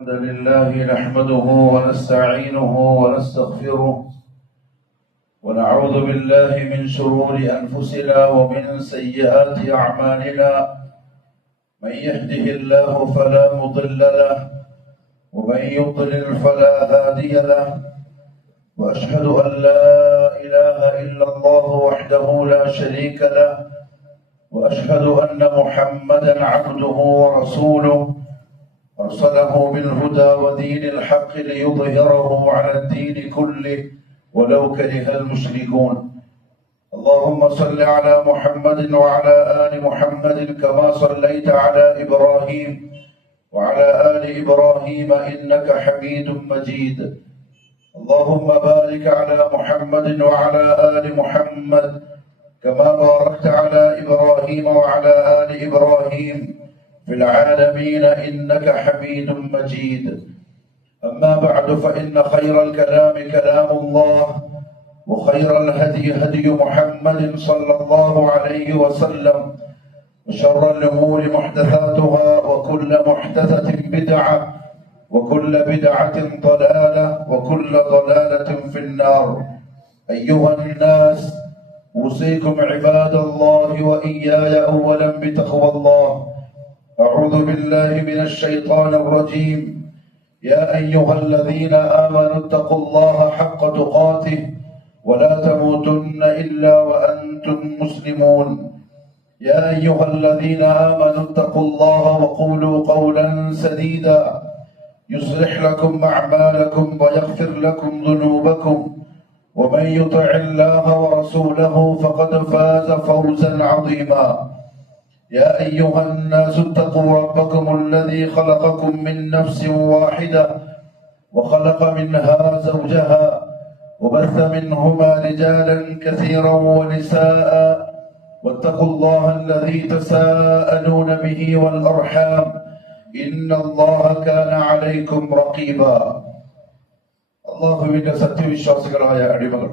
الحمد لله نحمده ونستعينه ونستغفره ونعوذ بالله من شرور أنفسنا ومن سيئات أعمالنا. من يهده الله فلا مضل له ومن يضلل فلا هادي له، وأشهد أن لا إله إلا الله وحده لا شريك له، وأشهد أن محمدا عبده ورسوله أرسله بالهدى ودين الحق ليظهره على الدين كله ولو كره المشركون. اللهم صل على محمد وعلى آل محمد كما صليت على إبراهيم وعلى آل إبراهيم إنك حميد مجيد. اللهم بارك على محمد وعلى آل محمد كما باركت على إبراهيم وعلى آل إبراهيم في العالمين إنك حميد مجيد. أما بعد، فإن خير الكلام كلام الله، وخير الهدي هدي محمد صلى الله عليه وسلم، وشر الأمور محدثاتها، وكل محدثة بدعة، وكل بدعة ضلالة، وكل ضلالة في النار. أيها الناس، أوصيكم عباد الله وإياي أولا بتقوى الله. أعوذ بالله من الشيطان الرجيم. يا أيها الذين آمنوا اتقوا الله حق تقاته ولا تموتن إلا وأنتم مسلمون. يا أيها الذين آمنوا اتقوا الله وقولوا قولا سديدا يصلح لكم أعمالكم ويغفر لكم ذنوبكم، ومن يطع الله ورسوله فقد فاز فوزا عظيما. يا أيها الناس اتقوا ربكم الذي خلقكم من نفس واحدة وخلق منها زوجها وبث منهما رجالا كثيرا ونساء، واتقوا الله الذي تساءلون به والأرحام إن الله كان عليكم رقيبا. അല്ലാഹുവിന്റെ സത്യവിശ്വാസികളായ അടിമകൾ,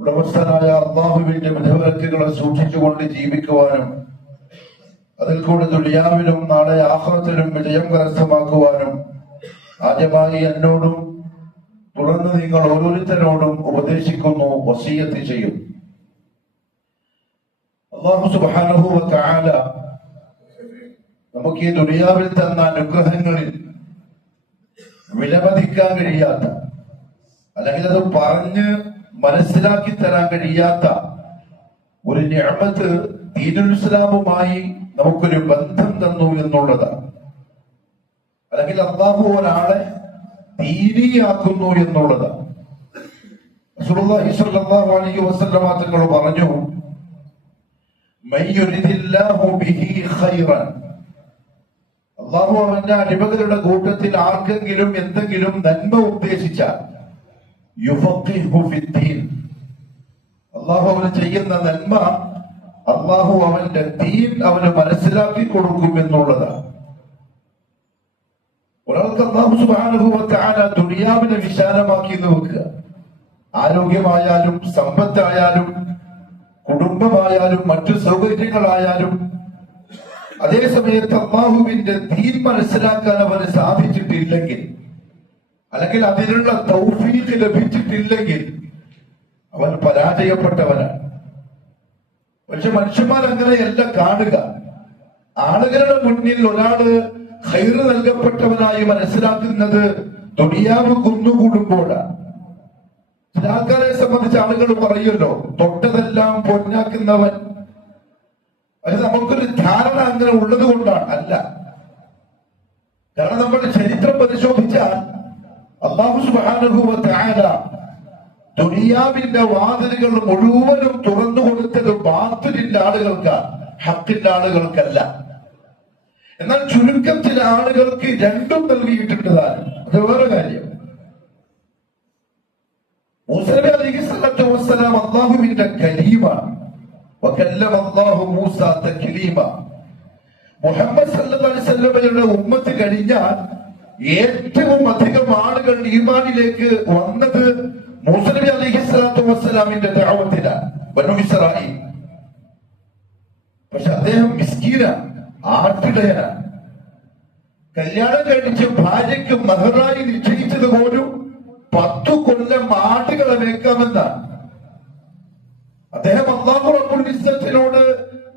ഉടമസ്ഥനായ അല്ലാഹുവിന്റെ വിധിവിലക്കുകളെ സൂക്ഷിച്ചുകൊണ്ട് ജീവിക്കുവാനും അതിൽ കൂടി ദുനിയാവിലും നാളെ ആഖിറത്തിലും വിജയം കരസ്ഥമാക്കുവാനും ആദ്യമായി എന്നോടും തുടർന്ന് നിങ്ങൾ ഓരോരുത്തരോടും ഉപദേശിക്കുന്നു, വസിയത്ത് ചെയ്യും. അല്ലാഹു സുബ്ഹാനഹു വ തആല നമുക്ക് ഈ ദുനിയാവിൽ തന്ന അനുഗ്രഹങ്ങളിൽ വിലമതിക്കാൻ കഴിയാത്ത, അല്ലെങ്കിൽ അത് പറഞ്ഞ് മനസ്സിലാക്കി തരാൻ കഴിയാത്ത ഒരു നിഅമത്ത് ദീനുൽ ഇസ്ലാമുമായി നമുക്കൊരു ബന്ധം തന്നു എന്നുള്ളതാണ്. അല്ലെങ്കിൽ അല്ലാഹു ഒരാളെ ദീനിയാക്കുന്നു എന്നുള്ളതാണ്. റസൂലുള്ളാഹി സ്വല്ലല്ലാഹു അലൈഹി വസല്ലം തങ്ങൾ പറഞ്ഞു, മയ്യുരിദില്ലാഹു ബിഹി ഖൈറൻ, അല്ലാഹു അവന്റെ അടിമകളുടെ കൂട്ടത്തിൽ ആർക്കെങ്കിലും എന്തെങ്കിലും നന്മ ഉദ്ദേശിച്ചാൽ യുഫഖിഹു ഫിദ്ദീൻ, അല്ലാഹു അവന് ചെയ്യുന്ന നന്മ അല്ലാഹു അവന്റെ ദീൻ അവന് മനസ്സിലാക്കി കൊടുക്കും എന്നുള്ളതാണ്. ഒരാൾക്ക് അല്ലാഹു സുബ്ഹാനഹു വ തആല ദുനിയാവിനെ വിശാലമാക്കി വെക്കുക. ആരോഗ്യമായാലും സമ്പത്തായാലും കുടുംബമായാലും മറ്റു സൗകര്യങ്ങളായാലും, അതേ സമയത്ത് അല്ലാഹുവിന്റെ ദീൻ മനസ്സിലാക്കാൻ അവന് സാധിച്ചിട്ടില്ലെങ്കിൽ, അല്ലെങ്കിൽ അതിനുള്ള തൗഫീഖ് ലഭിച്ചിട്ടില്ലെങ്കിൽ അവൻ പരാജയപ്പെട്ടവനാണ്. പക്ഷെ മനുഷ്യന്മാർ അങ്ങനെയല്ല കാണുക. ആളുകളുടെ മുന്നിൽ ഒരാള് ഖൈറ് നൽകപ്പെട്ടവനായി മനസ്സിലാക്കുന്നത് ദുനിയാവ് കുന്നുകൂടുമ്പോഴാണ്. ചില ആൾക്കാരെ സംബന്ധിച്ച് ആളുകൾ പറയുമല്ലോ, തൊട്ടതെല്ലാം പൊന്നാക്കുന്നവൻ. അത് നമുക്കൊരു ധാരണ അങ്ങനെ ഉള്ളത് കൊണ്ടാണ് അല്ല. കാരണം നമ്മൾ ചരിത്രം പരിശോധിച്ചാൽ അല്ലാഹു സുബ്ഹാനഹു വ തആല ദുനിയാവിന്റെ വാതിലുകൾ മുഴുവനും തുറന്നു കൊടുത്തത് ബാത്തിലിന്റെ ആളുകൾക്കാണ്, ഹക്കിന്റെ ആളുകൾക്കല്ല. എന്നാൽ ചുരുക്കം ചില ആളുകൾക്ക് രണ്ടും നൽകിയിട്ടുണ്ട്. അത് വേറെ കാര്യം. മൂസ നബി അലൈഹിസ്സലാത്തു വസ്സലാം അല്ലാഹുവിന്റെ കലീമാണ്. വകല്ലമ അല്ലാഹു മൂസ തക്ലീമ. മുഹമ്മദ് സല്ലല്ലാഹു അലൈഹി വസല്ലമയുടെ ഉമ്മത്ത് കഴിഞ്ഞാൽ ഏറ്റവും അധികം ആളുകൾ ഈമാനിലേക്ക് വന്നത് മൂസ നബി അലൈഹിസ്സലാത്തു വസ്സലാമിന്റെ ദഅവത്തിലാണ്, ബനൂ ഇസ്രായീൽ. പക്ഷെ അദ്ദേഹം മിസ്കീനാണ്, ആട്ടിടയനാണ്. കല്യാണം കഴിച്ച് ഭാര്യയ്ക്ക് മഹറായി നിശ്ചയിച്ചത് പോലും 10 കൊല്ലം ആടുകളെ വെക്കാമെന്നാണ്. അദ്ദേഹം അല്ലാഹു റബ്ബുൽ ഇസ്സത്തിനോട്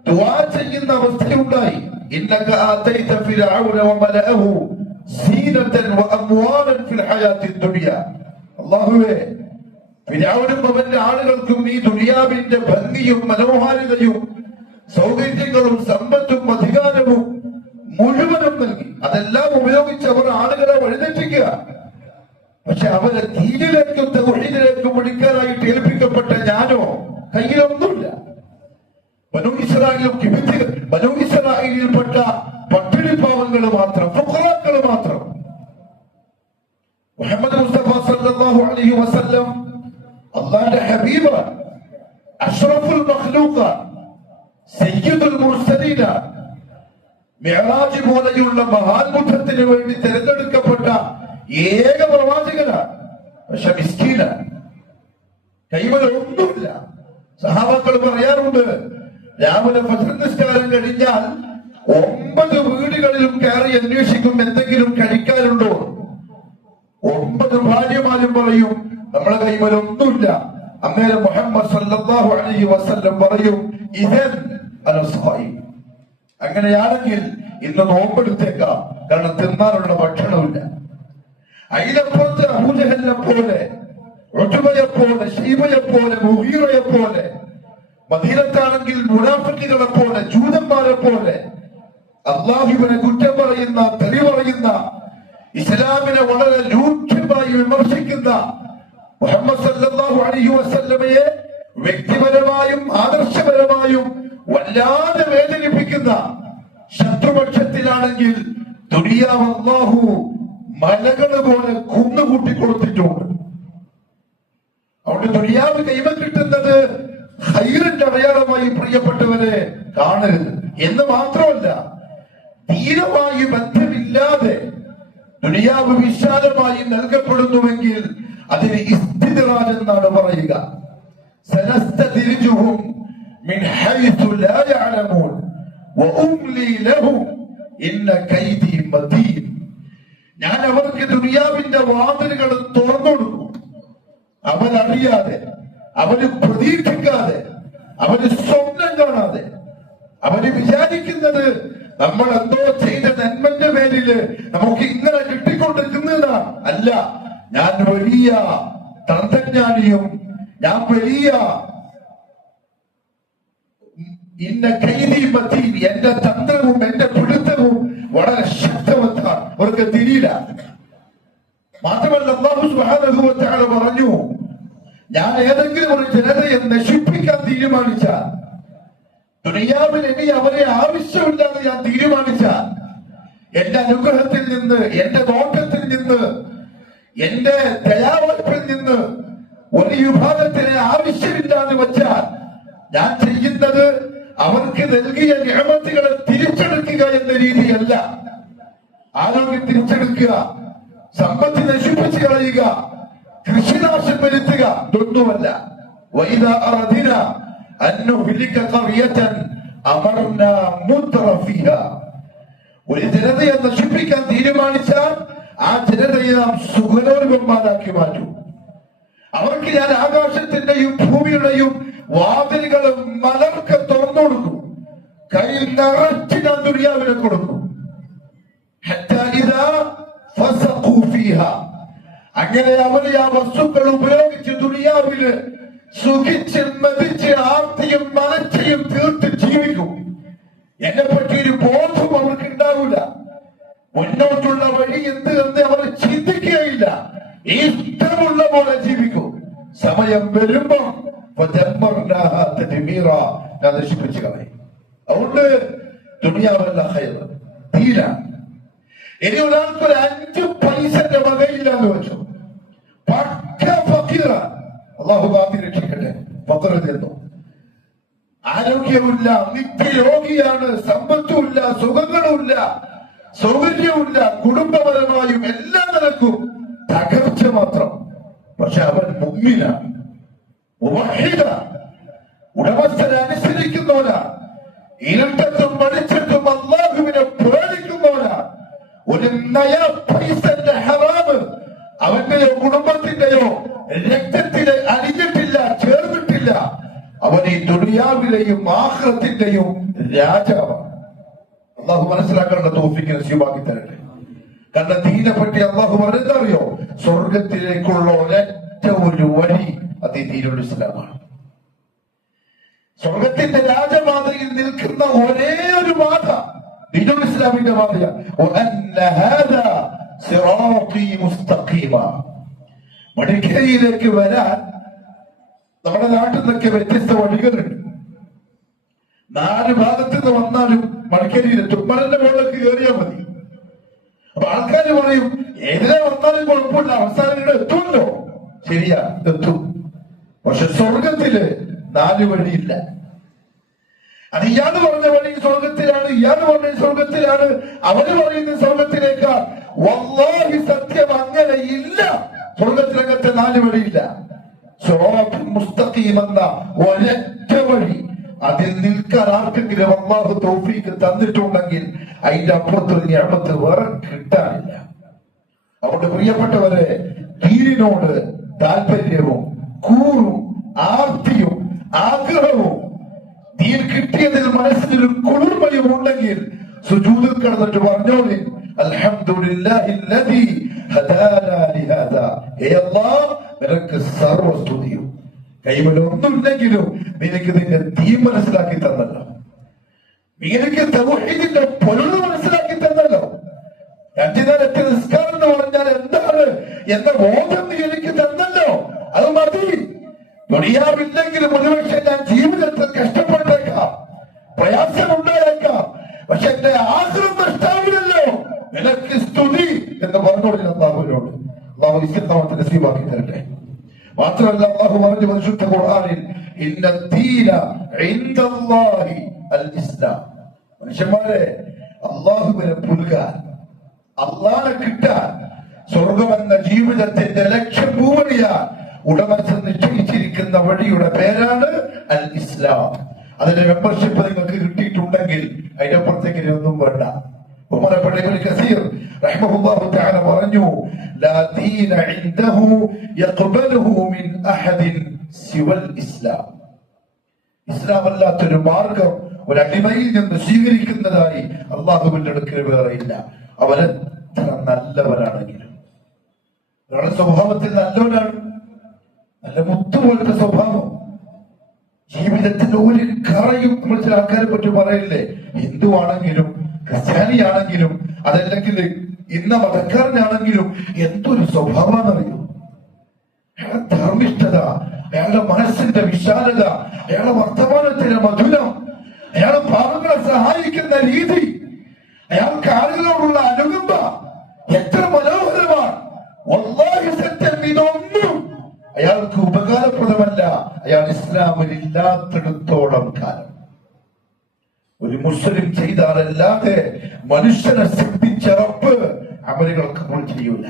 ദുആ ചെയ്യുന്ന അവസ്ഥയുണ്ടായി. ഇന്നക ആതൈത ഫിർഔന വമലഅഹു സീനതൻ വഅംവാലൻ ഫിൽ ഹയാത്തിദ് ദുനിയ. അല്ലാഹുവേ, ഫിർഔനും അവന്റെ ആളുകൾക്കും ഈ ദുനിയാവിന്റെ ഭംഗിയും മനോഹാരിതയും സൗകര്യങ്ങളും സമ്പത്തും അധികാരവും മുഴുവനും നൽകി. അതെല്ലാം ഉപയോഗിച്ച് അവർ ആളുകളെ വഴിതെറ്റിക്കുക. പക്ഷെ അവരെ ദീനിലേക്കും തൗഹീദിലേക്കും വിളിക്കാനായിട്ട് ഏൽപ്പിക്കപ്പെട്ട ഞാനോ കയ്യിലൊന്നുമില്ല. ബനൂ ഇസ്രായേലിൽപ്പെട്ട പട്ടിണി പാവങ്ങൾ മാത്രം, ഫുഖറാക്കൾ മാത്രം. മുഹമ്മദ് മുസ്തഫ സല്ലല്ലാഹു അലൈഹി വസല്ലം അല്ലാഹുവിന്റെ ഹബീബ്, അഷ്റഫുൽ മഖ്ലൂഖ, സയ്യിദുൽ മുർസലീന, മിഅ്റാജ് പോലെയുള്ള മഹാത്ഭുതത്തിന് വേണ്ടി തിരഞ്ഞെടുക്കപ്പെട്ട ഏക പ്രവാചകനാണ്. പക്ഷെ മിസ്കീന, കൈവലൊന്നുമില്ല. സഹാബാക്കൾ പറയാറുണ്ട്, രാവിലെ ഫജ്ർ നിസ്കാരം കഴിഞ്ഞാൽ 9 വീടുകളിലും കയറി അന്വേഷിക്കും എന്തെങ്കിലും കഴിക്കാനുണ്ടോ. 9 ഭാര്യമാരും പറയും നമ്മളെ കൈവലൊന്നുമില്ല. അന്നേരം മുഹമ്മദ് സല്ലല്ലാഹു അലൈഹി വസല്ലം പറയും, ഇദൻ അന സ്വൈം, അങ്ങനെയാണെങ്കിൽ ഇന്ന് നോമ്പെടുത്തേക്കാം, കാരണം തിന്നാനുള്ള ഭക്ഷണമില്ല. അതിനപ്പുറത്ത് അബൂജഹലിനെ പോലെ, ഉത്ബയെ പോലെ, ശൈബയെ പോലെ, മുഗീറയെ പോലെ, മദീനത്താണെങ്കിൽ മുനാഫിക്കുകളെ പോലെ, ജൂതന്മാരെ പോലെ അല്ലാഹുവിനെ കുറ്റം പറയുന്ന, തെറി പറയുന്ന, ഇസ്ലാമിനെ വളരെ രൂക്ഷമായി വിമർശിക്കുന്ന മുഹമ്മദ് സല്ലല്ലാഹു അലൈഹി വസല്ലമയെ വ്യക്തിപരമായും ആദർശപരമായും വല്ലാതെ വേദനിപ്പിക്കുന്ന ശത്രുപക്ഷത്തിലാണെങ്കിൽ ദുനിയാവ് അല്ലാഹു മലകൾ പോലെ കുന്നുകൂട്ടി കൊടുത്തിട്ടുണ്ട്. അവിടെ ദുനിയാവ് കൈവ കിട്ടുന്നത് ഖൈറിന്റെ അടയാളമായി പ്രിയപ്പെട്ടവരെ കാണരുത് എന്ന് മാത്രമല്ല, തീരമായി ബന്ധമില്ലാതെ ദുനിയാവ് വിശാലമായി നൽകപ്പെടുന്നുവെങ്കിൽ അതിന് ഇസ്തിദ്റാജ് എന്നാണ് പറയുക. സനസ്തദ്രിജുഹും മിൻ ഹൈസു ലാ യഅലമൂൻ വഉംലി ലഹും ഇന്ന കൈദി മതീൻ. ഞാൻ അവർക്ക് ദുനിയാവിന്റെ വാതിലുകൾ തുറന്നു കൊടുക്കും. അവരറിയാതെ, അവര് പ്രതീക്ഷിക്കാതെ, അവര് സ്വപ്നം കാണാതെ, അവര് വിചാരിക്കുന്നത് നമ്മൾ എന്തോ ചെയ്ത നന്മന്റെ പേരില് നമുക്ക് ഇങ്ങനെ കിട്ടിക്കൊണ്ടിരിക്കുന്നതാണ്. അല്ല, ഞാൻ വലിയ തന്ത്രജ്ഞാനിയും, ഞാൻ വലിയ ഇന്ന കൈദി മതീൻ, എന്റെ തന്ത്രവും എന്റെ പിടുത്തവും വളരെ ശക്തവത്താണ്. അവർക്ക് തിരിയില്ല. മാത്രമല്ല അല്ലാഹു സുബ്ഹാനഹു വ തആല പറഞ്ഞു, ഞാൻ ഏതെങ്കിലും ഒരു ജനതയെ നശിപ്പിക്കാൻ തീരുമാനിച്ചാൽ, ദുനിയാവിൽ ഇനി അവരെ ആവശ്യമില്ലാതെ ഞാൻ തീരുമാനിച്ചാൽ, എന്റെ അനുഗ്രഹത്തിൽ നിന്ന്, എന്റെ നോട്ടത്തിൽ നിന്ന്, എന്റെ ദയാവൽപ്പിൽ നിന്ന് ഒരു വിഭാഗത്തിനെ ആവശ്യമില്ലാതെ വെച്ചാൽ ഞാൻ ചെയ്യുന്നത് അവർക്ക് നൽകിയ നിഅമത്തുകളെ തിരിച്ചെടുക്കുക എന്ന രീതിയല്ല. ആരോഗ്യം തിരിച്ചെടുക്കുക, സമ്പത്ത് നശിപ്പിച്ചു കളയുക, കൃഷിനാശം വരുത്തുക, ഇതൊന്നുമല്ല. വഇദാ അറദിനാ അൻ നുഹ്ലിക ഖറിയതൻ അമർനാ മുത്രഫിഹാ. ഒരു ജനതയെ നശിപ്പിക്കാൻ തീരുമാനിച്ചാൽ ആ ജനതയെ നാം സുഖലോലുപന്മാരാക്കി മാറ്റും. അവർക്ക് ഞാൻ ആകാശത്തിന്റെയും ഭൂമിയുടെയും വാതിലുകളും മലർക്ക് തുറന്നു കൊടുക്കും. കയ്യിൽ നിറച്ച് ഞാൻ ദുനിയാവിനെ കൊടുക്കും. അങ്ങനെ അവര് ആ വസ്തുക്കൾ ഉപയോഗിച്ച് ദുനിയാവില് സുഖിച്ച് മതിച്ച് ആർത്തിയും മനച്ചയും തീർത്ത് ജീവിക്കും. എന്നെ പറ്റി ഒരു ബോധം അവർക്ക് ഉണ്ടാവില്ല. മുന്നോട്ടുള്ള വഴി എന്ത് എന്ന് അവർ ചിന്തിക്കുകയില്ല. ഇഷ്ടമുള്ള പോലെ ജീവിക്കും. സമയം വരുമ്പം ഞാൻ നശിപ്പിച്ചു കളയും. അതുകൊണ്ട് ദുനിയാവല്ല ഖൈർ, തീര. ഇനി ഒരാൾക്ക് ഒരു 5 പൈസന്റെ വകയില്ലാന്ന് വെച്ചു, പക്ക ഫക്കീറ, അല്ലാഹു കാത്തി രക്ഷിക്കട്ടെ. ഫഖർ എന്നു ആരോഗ്യമില്ല, നിത്യരോഗിയാണ്, സമ്പത്തുമില്ല, സുഖങ്ങളുമില്ല, സൗകര്യമില്ല, കുടുംബപരമായും എല്ലാ നിലക്കും തകർച്ച മാത്രം. പക്ഷെ അവൻ മുഅ്മിനാണ്, മുവഹ്ഹിദാണ്, ഉടമസ്ഥനെ അനുസരിക്കുന്നവനാണ്, ഇരുട്ടത്തും വെളിച്ചത്തും അല്ലാഹുവിനെ പേടിക്കുന്നവനാണ്. ഒരു നയ പൈസന്റെ ഹറാമ് അവന്റെയോ കുടുംബത്തിന്റെയോ രക്തത്തില് അലിഞ്ഞിട്ടില്ല, ചേർന്നിട്ടില്ല. അവൻ ഈ ദുനിയാവിലെയും ആഖിറത്തിന്റെയും രാജാവാണ്. അള്ളാഹു മനസ്സിലാക്കാനുള്ള തൗഫീഖ് നസീബാക്കി തരട്ടെ. കാരണം ദീനെ പറ്റി അള്ളാഹു പറഞ്ഞറിയോ, സ്വർഗത്തിലേക്കുള്ള ഒരൊറ്റ ഒരു വഴി അത് ഈ ദീനുൽ ഇസ്ലാമാണ്. സ്വർഗത്തിന്റെ രാജമാതയിൽ നിൽക്കുന്ന ഒരേ ഒരു പാത ദീനുൽ ഇസ്ലാമിന്റെ പാതയാണ്. മടിക്കേരിയിലേക്ക് വരാൻ നമ്മുടെ നാട്ടിൽ നിന്നൊക്കെ വ്യത്യസ്ത വഴികളുണ്ട്. 4 ഭാഗത്ത് നിന്ന് വന്നാലും മടിക്കേരിയിലെത്തും. മലന്റെ മുകളിലേക്ക് കയറിയാൽ മതി. അപ്പൊ ആൾക്കാർ പറയും എതിരെ വന്നാലും കുഴപ്പമില്ല, അവസാനം ഇവിടെ എത്തുമല്ലോ. ശരിയാ, എത്തും. പക്ഷെ സ്വർഗത്തില് 4 വഴിയില്ല. അത് ഇയാള് പറഞ്ഞ വഴി സ്വർഗത്തിലാണ്, ഇയാള് പറഞ്ഞ സ്വർഗത്തിലാണ്, അവര് പറയുന്ന സ്വർഗത്തിലേക്കാൾ. വല്ലാഹി സത്യം അങ്ങനെ ഇല്ല. സ്വർഗത്തിനകത്ത് 4 വഴിയില്ല. സിറാത്തുൽ മുസ്തഖീം എന്ന ഒരൊറ്റ വഴി, അതിൽ നിൽക്കാൻ ആർക്കെങ്കിലും അല്ലാഹു തൗഫീഖ് തന്നിട്ടുണ്ടെങ്കിൽ അതിന്റെ അപ്പുറത്തൊരു നിഅമത്ത് വേറെ കിട്ടാനില്ല. അതുകൊണ്ട് പ്രിയപ്പെട്ടവരെ, ദീനിനോട് താല്പര്യവും കൂറും ആർത്തിയും ആഗ്രഹവും ദീൻ കിട്ടിയതിൽ മനസ്സിലൊരു കുളിർമയും ഉണ്ടെങ്കിൽ സുജൂദിൽ കിടന്നിട്ട് പറഞ്ഞോളി, അൽഹംദുലില്ലാഹില്ലദീ ഹദാനാ ലിഹാദാ. ഹേ അല്ലാഹ്, നിനക്ക് സർവസ്തുതിയും. കൈമലൊന്നുമില്ലെങ്കിലും നിനക്ക് നിന്റെ ദീൻ മനസ്സിലാക്കി തന്നല്ലോ, നിനക്ക് തൗഹീദിന്റെ പൊരുൾ മനസ്സിലാക്കി തന്നല്ലോ. 5 നേരത്തെ നിസ്കാരം എന്ന് പറഞ്ഞാൽ എന്താണ് എന്ന ബോധം നീ എനിക്ക് തന്നല്ലോ. അത് മതി. ദുനിയാവില്ലെങ്കിലും ഒരുപക്ഷെ ഞാൻ ജീവിതത്തിൽ കഷ്ടപ്പെട്ടേക്കാം, പ്രയാസമുണ്ടായേക്കാം, പക്ഷെ എന്റെ ആഗ്രഹം നഷ്ടാവില്ലല്ലോ. നിനക്ക് സ്തുതി എന്ന് പറഞ്ഞോളി അല്ലാഹുവിനോട്. അല്ലാഹു ഇസ്തിഖാമത്ത് നസീബാക്കി തരട്ടെ. മാത്രമല്ല അല്ലാഹു പറഞ്ഞു പരിശുദ്ധ ഖുർആനിൽ, ഇന്ന ദീന ഇൻദല്ലാഹി അൽ ഇസ്ലാം. മനുഷ്യന്മാരെ, അല്ലാഹുവിനെ പുൽകാൻ, അല്ലാഹനെ കിട്ടാൻ, സ്വർഗമെന്ന ജീവിതത്തിന്റെ ലക്ഷ്യം പൂവണിയാൻ ഉടമസ്ഥൻ നിശ്ചയിച്ചിരിക്കുന്ന വഴിയുടെ പേരാണ് അൽ ഇസ്ലാം. അതിന്റെ മെമ്പർഷിപ്പ് നിങ്ങൾക്ക് കിട്ടിയിട്ടുണ്ടെങ്കിൽ അതിനപ്പുറത്തേക്ക് ഒന്നും വേണ്ട. ബഹുമാനപ്പെട്ട ഇബ്നു കസീർ റഹിമഹുല്ലാഹു തആല പറഞ്ഞു, ലാ ദീന ഇൻദഹു യഖ്ബലുഹു മിൻ അഹദിൻ സിവൽ ഇസ്ലാം. ഇസ്ലാം അല്ലാത്തൊരു മാർഗം ഒരു അടിമയിൽ നിന്ന് സ്വീകരിക്കുന്നതായി അല്ലാഹുവിന്റെ അടുക്കൽ വേറെ ഇല്ല. അവരെത്ര നല്ലവരാണെങ്കിലും, ഒരാളുടെ സ്വഭാവത്തിൽ നല്ലവരാണ്, നല്ല മുത്തുപോലത്തെ സ്വഭാവം, ജീവിതത്തിൽ ഒരു കറയും. നമ്മൾ ചില ആൾക്കാരെ പറ്റി പറയില്ലേ, ഹിന്ദു ആണെങ്കിലും ക്രിസ്ത്യാനിയാണെങ്കിലും അതല്ലെങ്കിൽ ഇന്ന മതക്കാരനാണെങ്കിലും എന്തൊരു സ്വഭാവമാണെന്നറിയോ. അയാളുടെ ധർമ്മിഷ്ഠത, അയാളുടെ മനസ്സിന്റെ വിശാലത, അയാളുടെ വർത്തമാനത്തിന്റെ മധുരം, അയാളെ പാവങ്ങളെ സഹായിക്കുന്ന രീതി, അയാൾക്ക് ആളുകളോടുള്ള അനുകമ്പ എത്ര മനോഹരമാണ്. വല്ലാഹി സത്യം, ഇതൊന്നും അയാൾക്ക് ഉപകാരപ്രദമല്ല അയാൾ ഇസ്ലാമിൽ ഇല്ലാത്തിടത്തോളം കാലം. ഒരു മുസ്ലിം ചെയ്താലല്ലാതെ മനുഷ്യനെ സിദ്ധിച്ച റബ്ബ് അമലുകൾ കബൂൽ ചെയ്യൂല.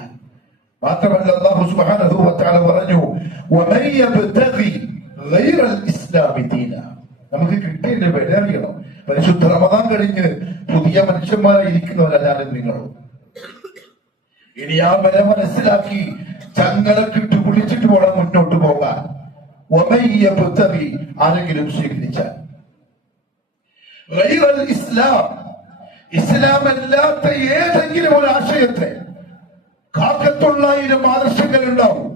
മാത്രമല്ല അല്ലാഹു സുബ്ഹാനഹു വ തആല പറഞ്ഞു, വമൻ യബ്തഗി ഗൈറൽ ഇസ്ലാമി ദീന. നമുക്ക് കിട്ടിയതിന്റെ വില അറിയണം. പരിശുദ്ധ റമദാൻ കഴിഞ്ഞ് പുതിയ മനുഷ്യന്മാരായിരിക്കുന്നവരല്ലാതെ നിങ്ങളും ഇനി ആ വില മനസ്സിലാക്കി ചങ്ങലക്കിട്ട് കുളിച്ചിട്ട് വേണം മുന്നോട്ട് പോകാൻ. വമൻ യബ്തഗി, ആരെങ്കിലും സ്വീകരിച്ചാൽ ഗൈറൽ ഇസ്ലാം, ഇസ്ലാം അല്ലാത്ത ഏതെങ്കിലും ഒരു ആശയത്തെ, കാക്കത്തൊള്ളായിരം ആദർശങ്ങൾ ഉണ്ടാവും,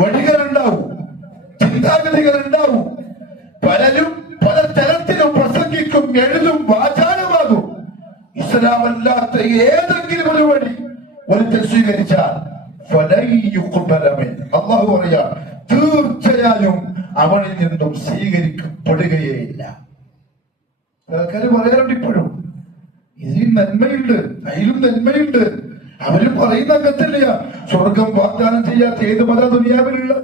വഴികളുണ്ടാവും, ചിന്താഗതികൾ ഉണ്ടാവും. പലരും പല തരത്തിലും പ്രസംഗിക്കും, എഴുതും, വാചാലമാകും. ഇസ്ലാം അല്ലാത്ത ഏതെങ്കിലും ഒരു വഴി ഒരുത്തൻ സ്വീകരിച്ചാൽ അല്ലാഹു പറയാ, തീർച്ചയായും അവനിൽ നിന്നും സ്വീകരിക്കപ്പെടുകയില്ല. ആൾക്കാര് പറയാറുണ്ട് ഇപ്പോഴും, ഇതിൽ നന്മയുണ്ട്, അതിലും നന്മയുണ്ട്. അവര് പറയുന്ന അംഗത്തില്ല സ്വർഗം വാഗ്ദാനം ചെയ്യാത്ത ഏത് മത ദുനിയാവിലുള്ള,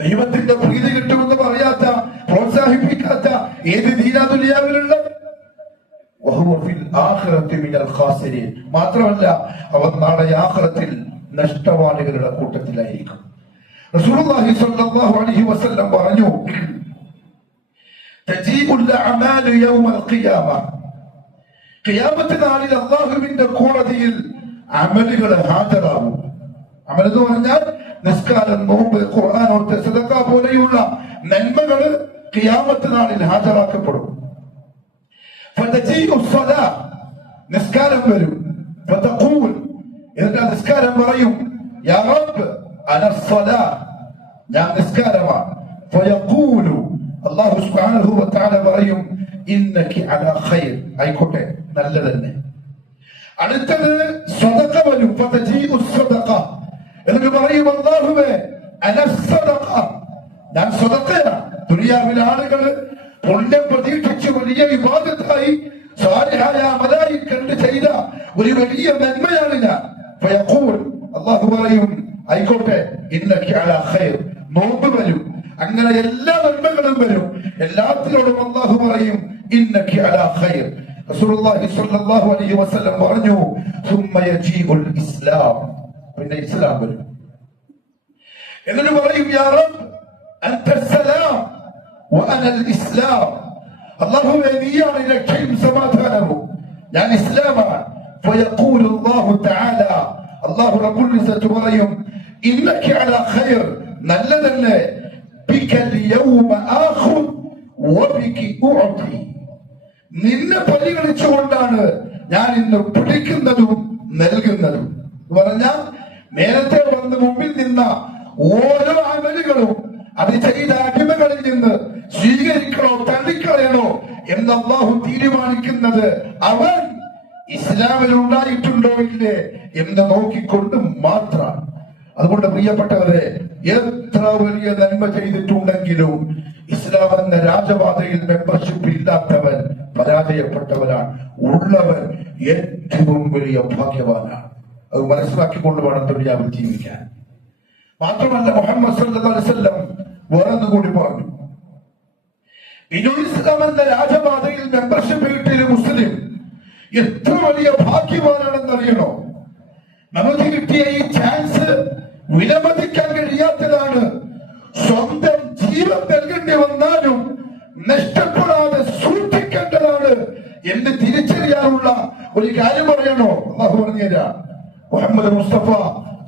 ദൈവത്തിന്റെ പ്രീതി കിട്ടുമെന്ന് പറയാത്ത, പ്രോത്സാഹിപ്പിക്കാത്ത ഏത് ദീനാ ദുനിയാവിലുള്ള. മാത്രമല്ല അവൻ നാളെ ആഖിറത്തിൽ നഷ്ടവാളികളുടെ കൂട്ടത്തിലായിരിക്കും. റസൂലുള്ളാഹി സ്വല്ലല്ലാഹു അലൈഹി വസല്ലം പറഞ്ഞു, തജീഉൽ അഅമാലു യൗമൽ ഖിയാമ ഖിയാമത്ത് നാളിൽ അള്ളാഹുവിന്റെ കോടതിയിൽ അമലുകൾ ഹാജരാകും. അമൽ എന്ന് പറഞ്ഞാൽ നിസ്കാരം, നോമ്പ്, ഖുർആൻ ഓത്ത്, സദഖ പോലെയുള്ള നന്മകൾ ഖിയാമത്ത് നാളിൽ ഹാജരാക്കപ്പെടും. നിസ്കാരം വരും. എന്നിട്ട് നിസ്കാരം പറയും, യാ റബ്ബ് അന സ്വലാ, ഞാൻ നിസ്കാരമാണ്. ഫയഖൂലു, അല്ലാഹു സുബ്ഹാനഹു വ തആല പറയും, ഇന്നകി അലാ ഖൈർ, ആയിക്കോട്ടെ, നല്ലത് തന്നെ. അടുത്തത് സദഖ വരും. ഫതജീഉ സദഖ, എന്നിട്ട് പറയും, അല്ലാഹുവേ അന സദഖ, ഞാൻ സദഖയാണ്. ദുനിയാവിലെ ആളുകൾ പുണ്യം പ്രതീക്ഷിച്ച് വലിയ ഇബാദത്തായി സാലിഹായ അമലായി കണ്ട് ചെയ്ത ഒരു വലിയ നന്മയാണ് ഞാൻ. ഫയഖൂൽ, അല്ലാഹു പറയും, ആയിക്കോട്ടെ, ഇന്നകി അലാ ഖൈർ, നോമ്പ് വരും. അങ്ങനെ എല്ലാ നന്മകളും വരും. എല്ലാത്തിനോടും അല്ലാഹു പറയും, ഇന്നകി അലാ ഖൈർ. റസൂലുള്ളാഹി സ്വല്ലല്ലാഹു അലൈഹി വസല്ലം പറഞ്ഞു, സുമ്മ യജീഉൽ ഇസ്ലാം, പിന്നെ ഇസ്ലാം വരും. എന്നിട്ട് പറയും, യാ റബ്ബ് അൻത സലാം വഅനൽ ഇസ്ലാം, അല്ലാഹുവേ നീയാണ് രക്ഷയും സമാധാനവും, ഞാൻ ഇസ്ലാമാണ്. ഫയഖൂലു അല്ലാഹു തആല, അല്ലാഹു റബ്ബുൽ ഇസ്സത്ത് പറയും, ഇന്നകി അലാ ഖൈർ, നല്ലതല്ലേ. ബികൽ യൗമ ആഖുദ് വബികി ഉഅതി, നിന്നെ പരിഗണിച്ചുകൊണ്ടാണ് ഞാൻ ഇന്ന് പിടിക്കുന്നതും നൽകുന്നതും. പറഞ്ഞാൽ നേരത്തെ വന്ന് മുമ്പിൽ നിന്ന ഓരോ അമലുകളും അത് ചെയ്ത അടിമകളിൽ നിന്ന് സ്വീകരിക്കണോ തള്ളിക്കളയണോ എന്ന് അല്ലാഹു തീരുമാനിക്കുന്നത് അവൻ ഇസ്ലാമിൽ ഉണ്ടായിട്ടുണ്ടോ ഇല്ലേ എന്ന് നോക്കിക്കൊണ്ട് മാത്രമാണ്. അതുകൊണ്ട് പ്രിയപ്പെട്ടവരെ, എത്ര വലിയ നന്മ ചെയ്തിട്ടുണ്ടെങ്കിലും ഇസ്ലാം എന്ന രാജപാതയിൽ മെമ്പർഷിപ്പ് ഇല്ലാത്തവൻ പരാജയപ്പെട്ടവനാണ്. ഉള്ളവൻ ഏറ്റവും വലിയ ഭാഗ്യവാനാണ്. അത് മനസ്സിലാക്കിക്കൊണ്ട് വേണം ദുനിയാവിൽ ജീവിക്കാൻ. മാത്രമല്ല, മുഹമ്മദ് സല്ലല്ലാഹു അലൈഹി വസല്ലം വേറൊന്നുകൂടി പറഞ്ഞു, ഇസ്ലാം എന്ന രാജപാതയിൽ മെമ്പർഷിപ്പ് കിട്ടിയ മുസ്ലിം എത്ര വലിയ ഭാഗ്യവാനാണെന്ന് അറിയണോ? നമുക്ക് കിട്ടിയ ഈ ചാൻസ് വിലമതിക്കാൻ കഴിയാത്തതാണ്. സ്വന്തം ജീവൻ നൽകേണ്ടി വന്നാലും നഷ്ടപ്പെടാതെ സൂക്ഷിക്കേണ്ടതാണ് എന്ന് തിരിച്ചറിയാനുള്ള ഒരു കാര്യം പറയണോ? അല്ലാഹു പറഞ്ഞുതരാം. മുഹമ്മദ് മുസ്തഫ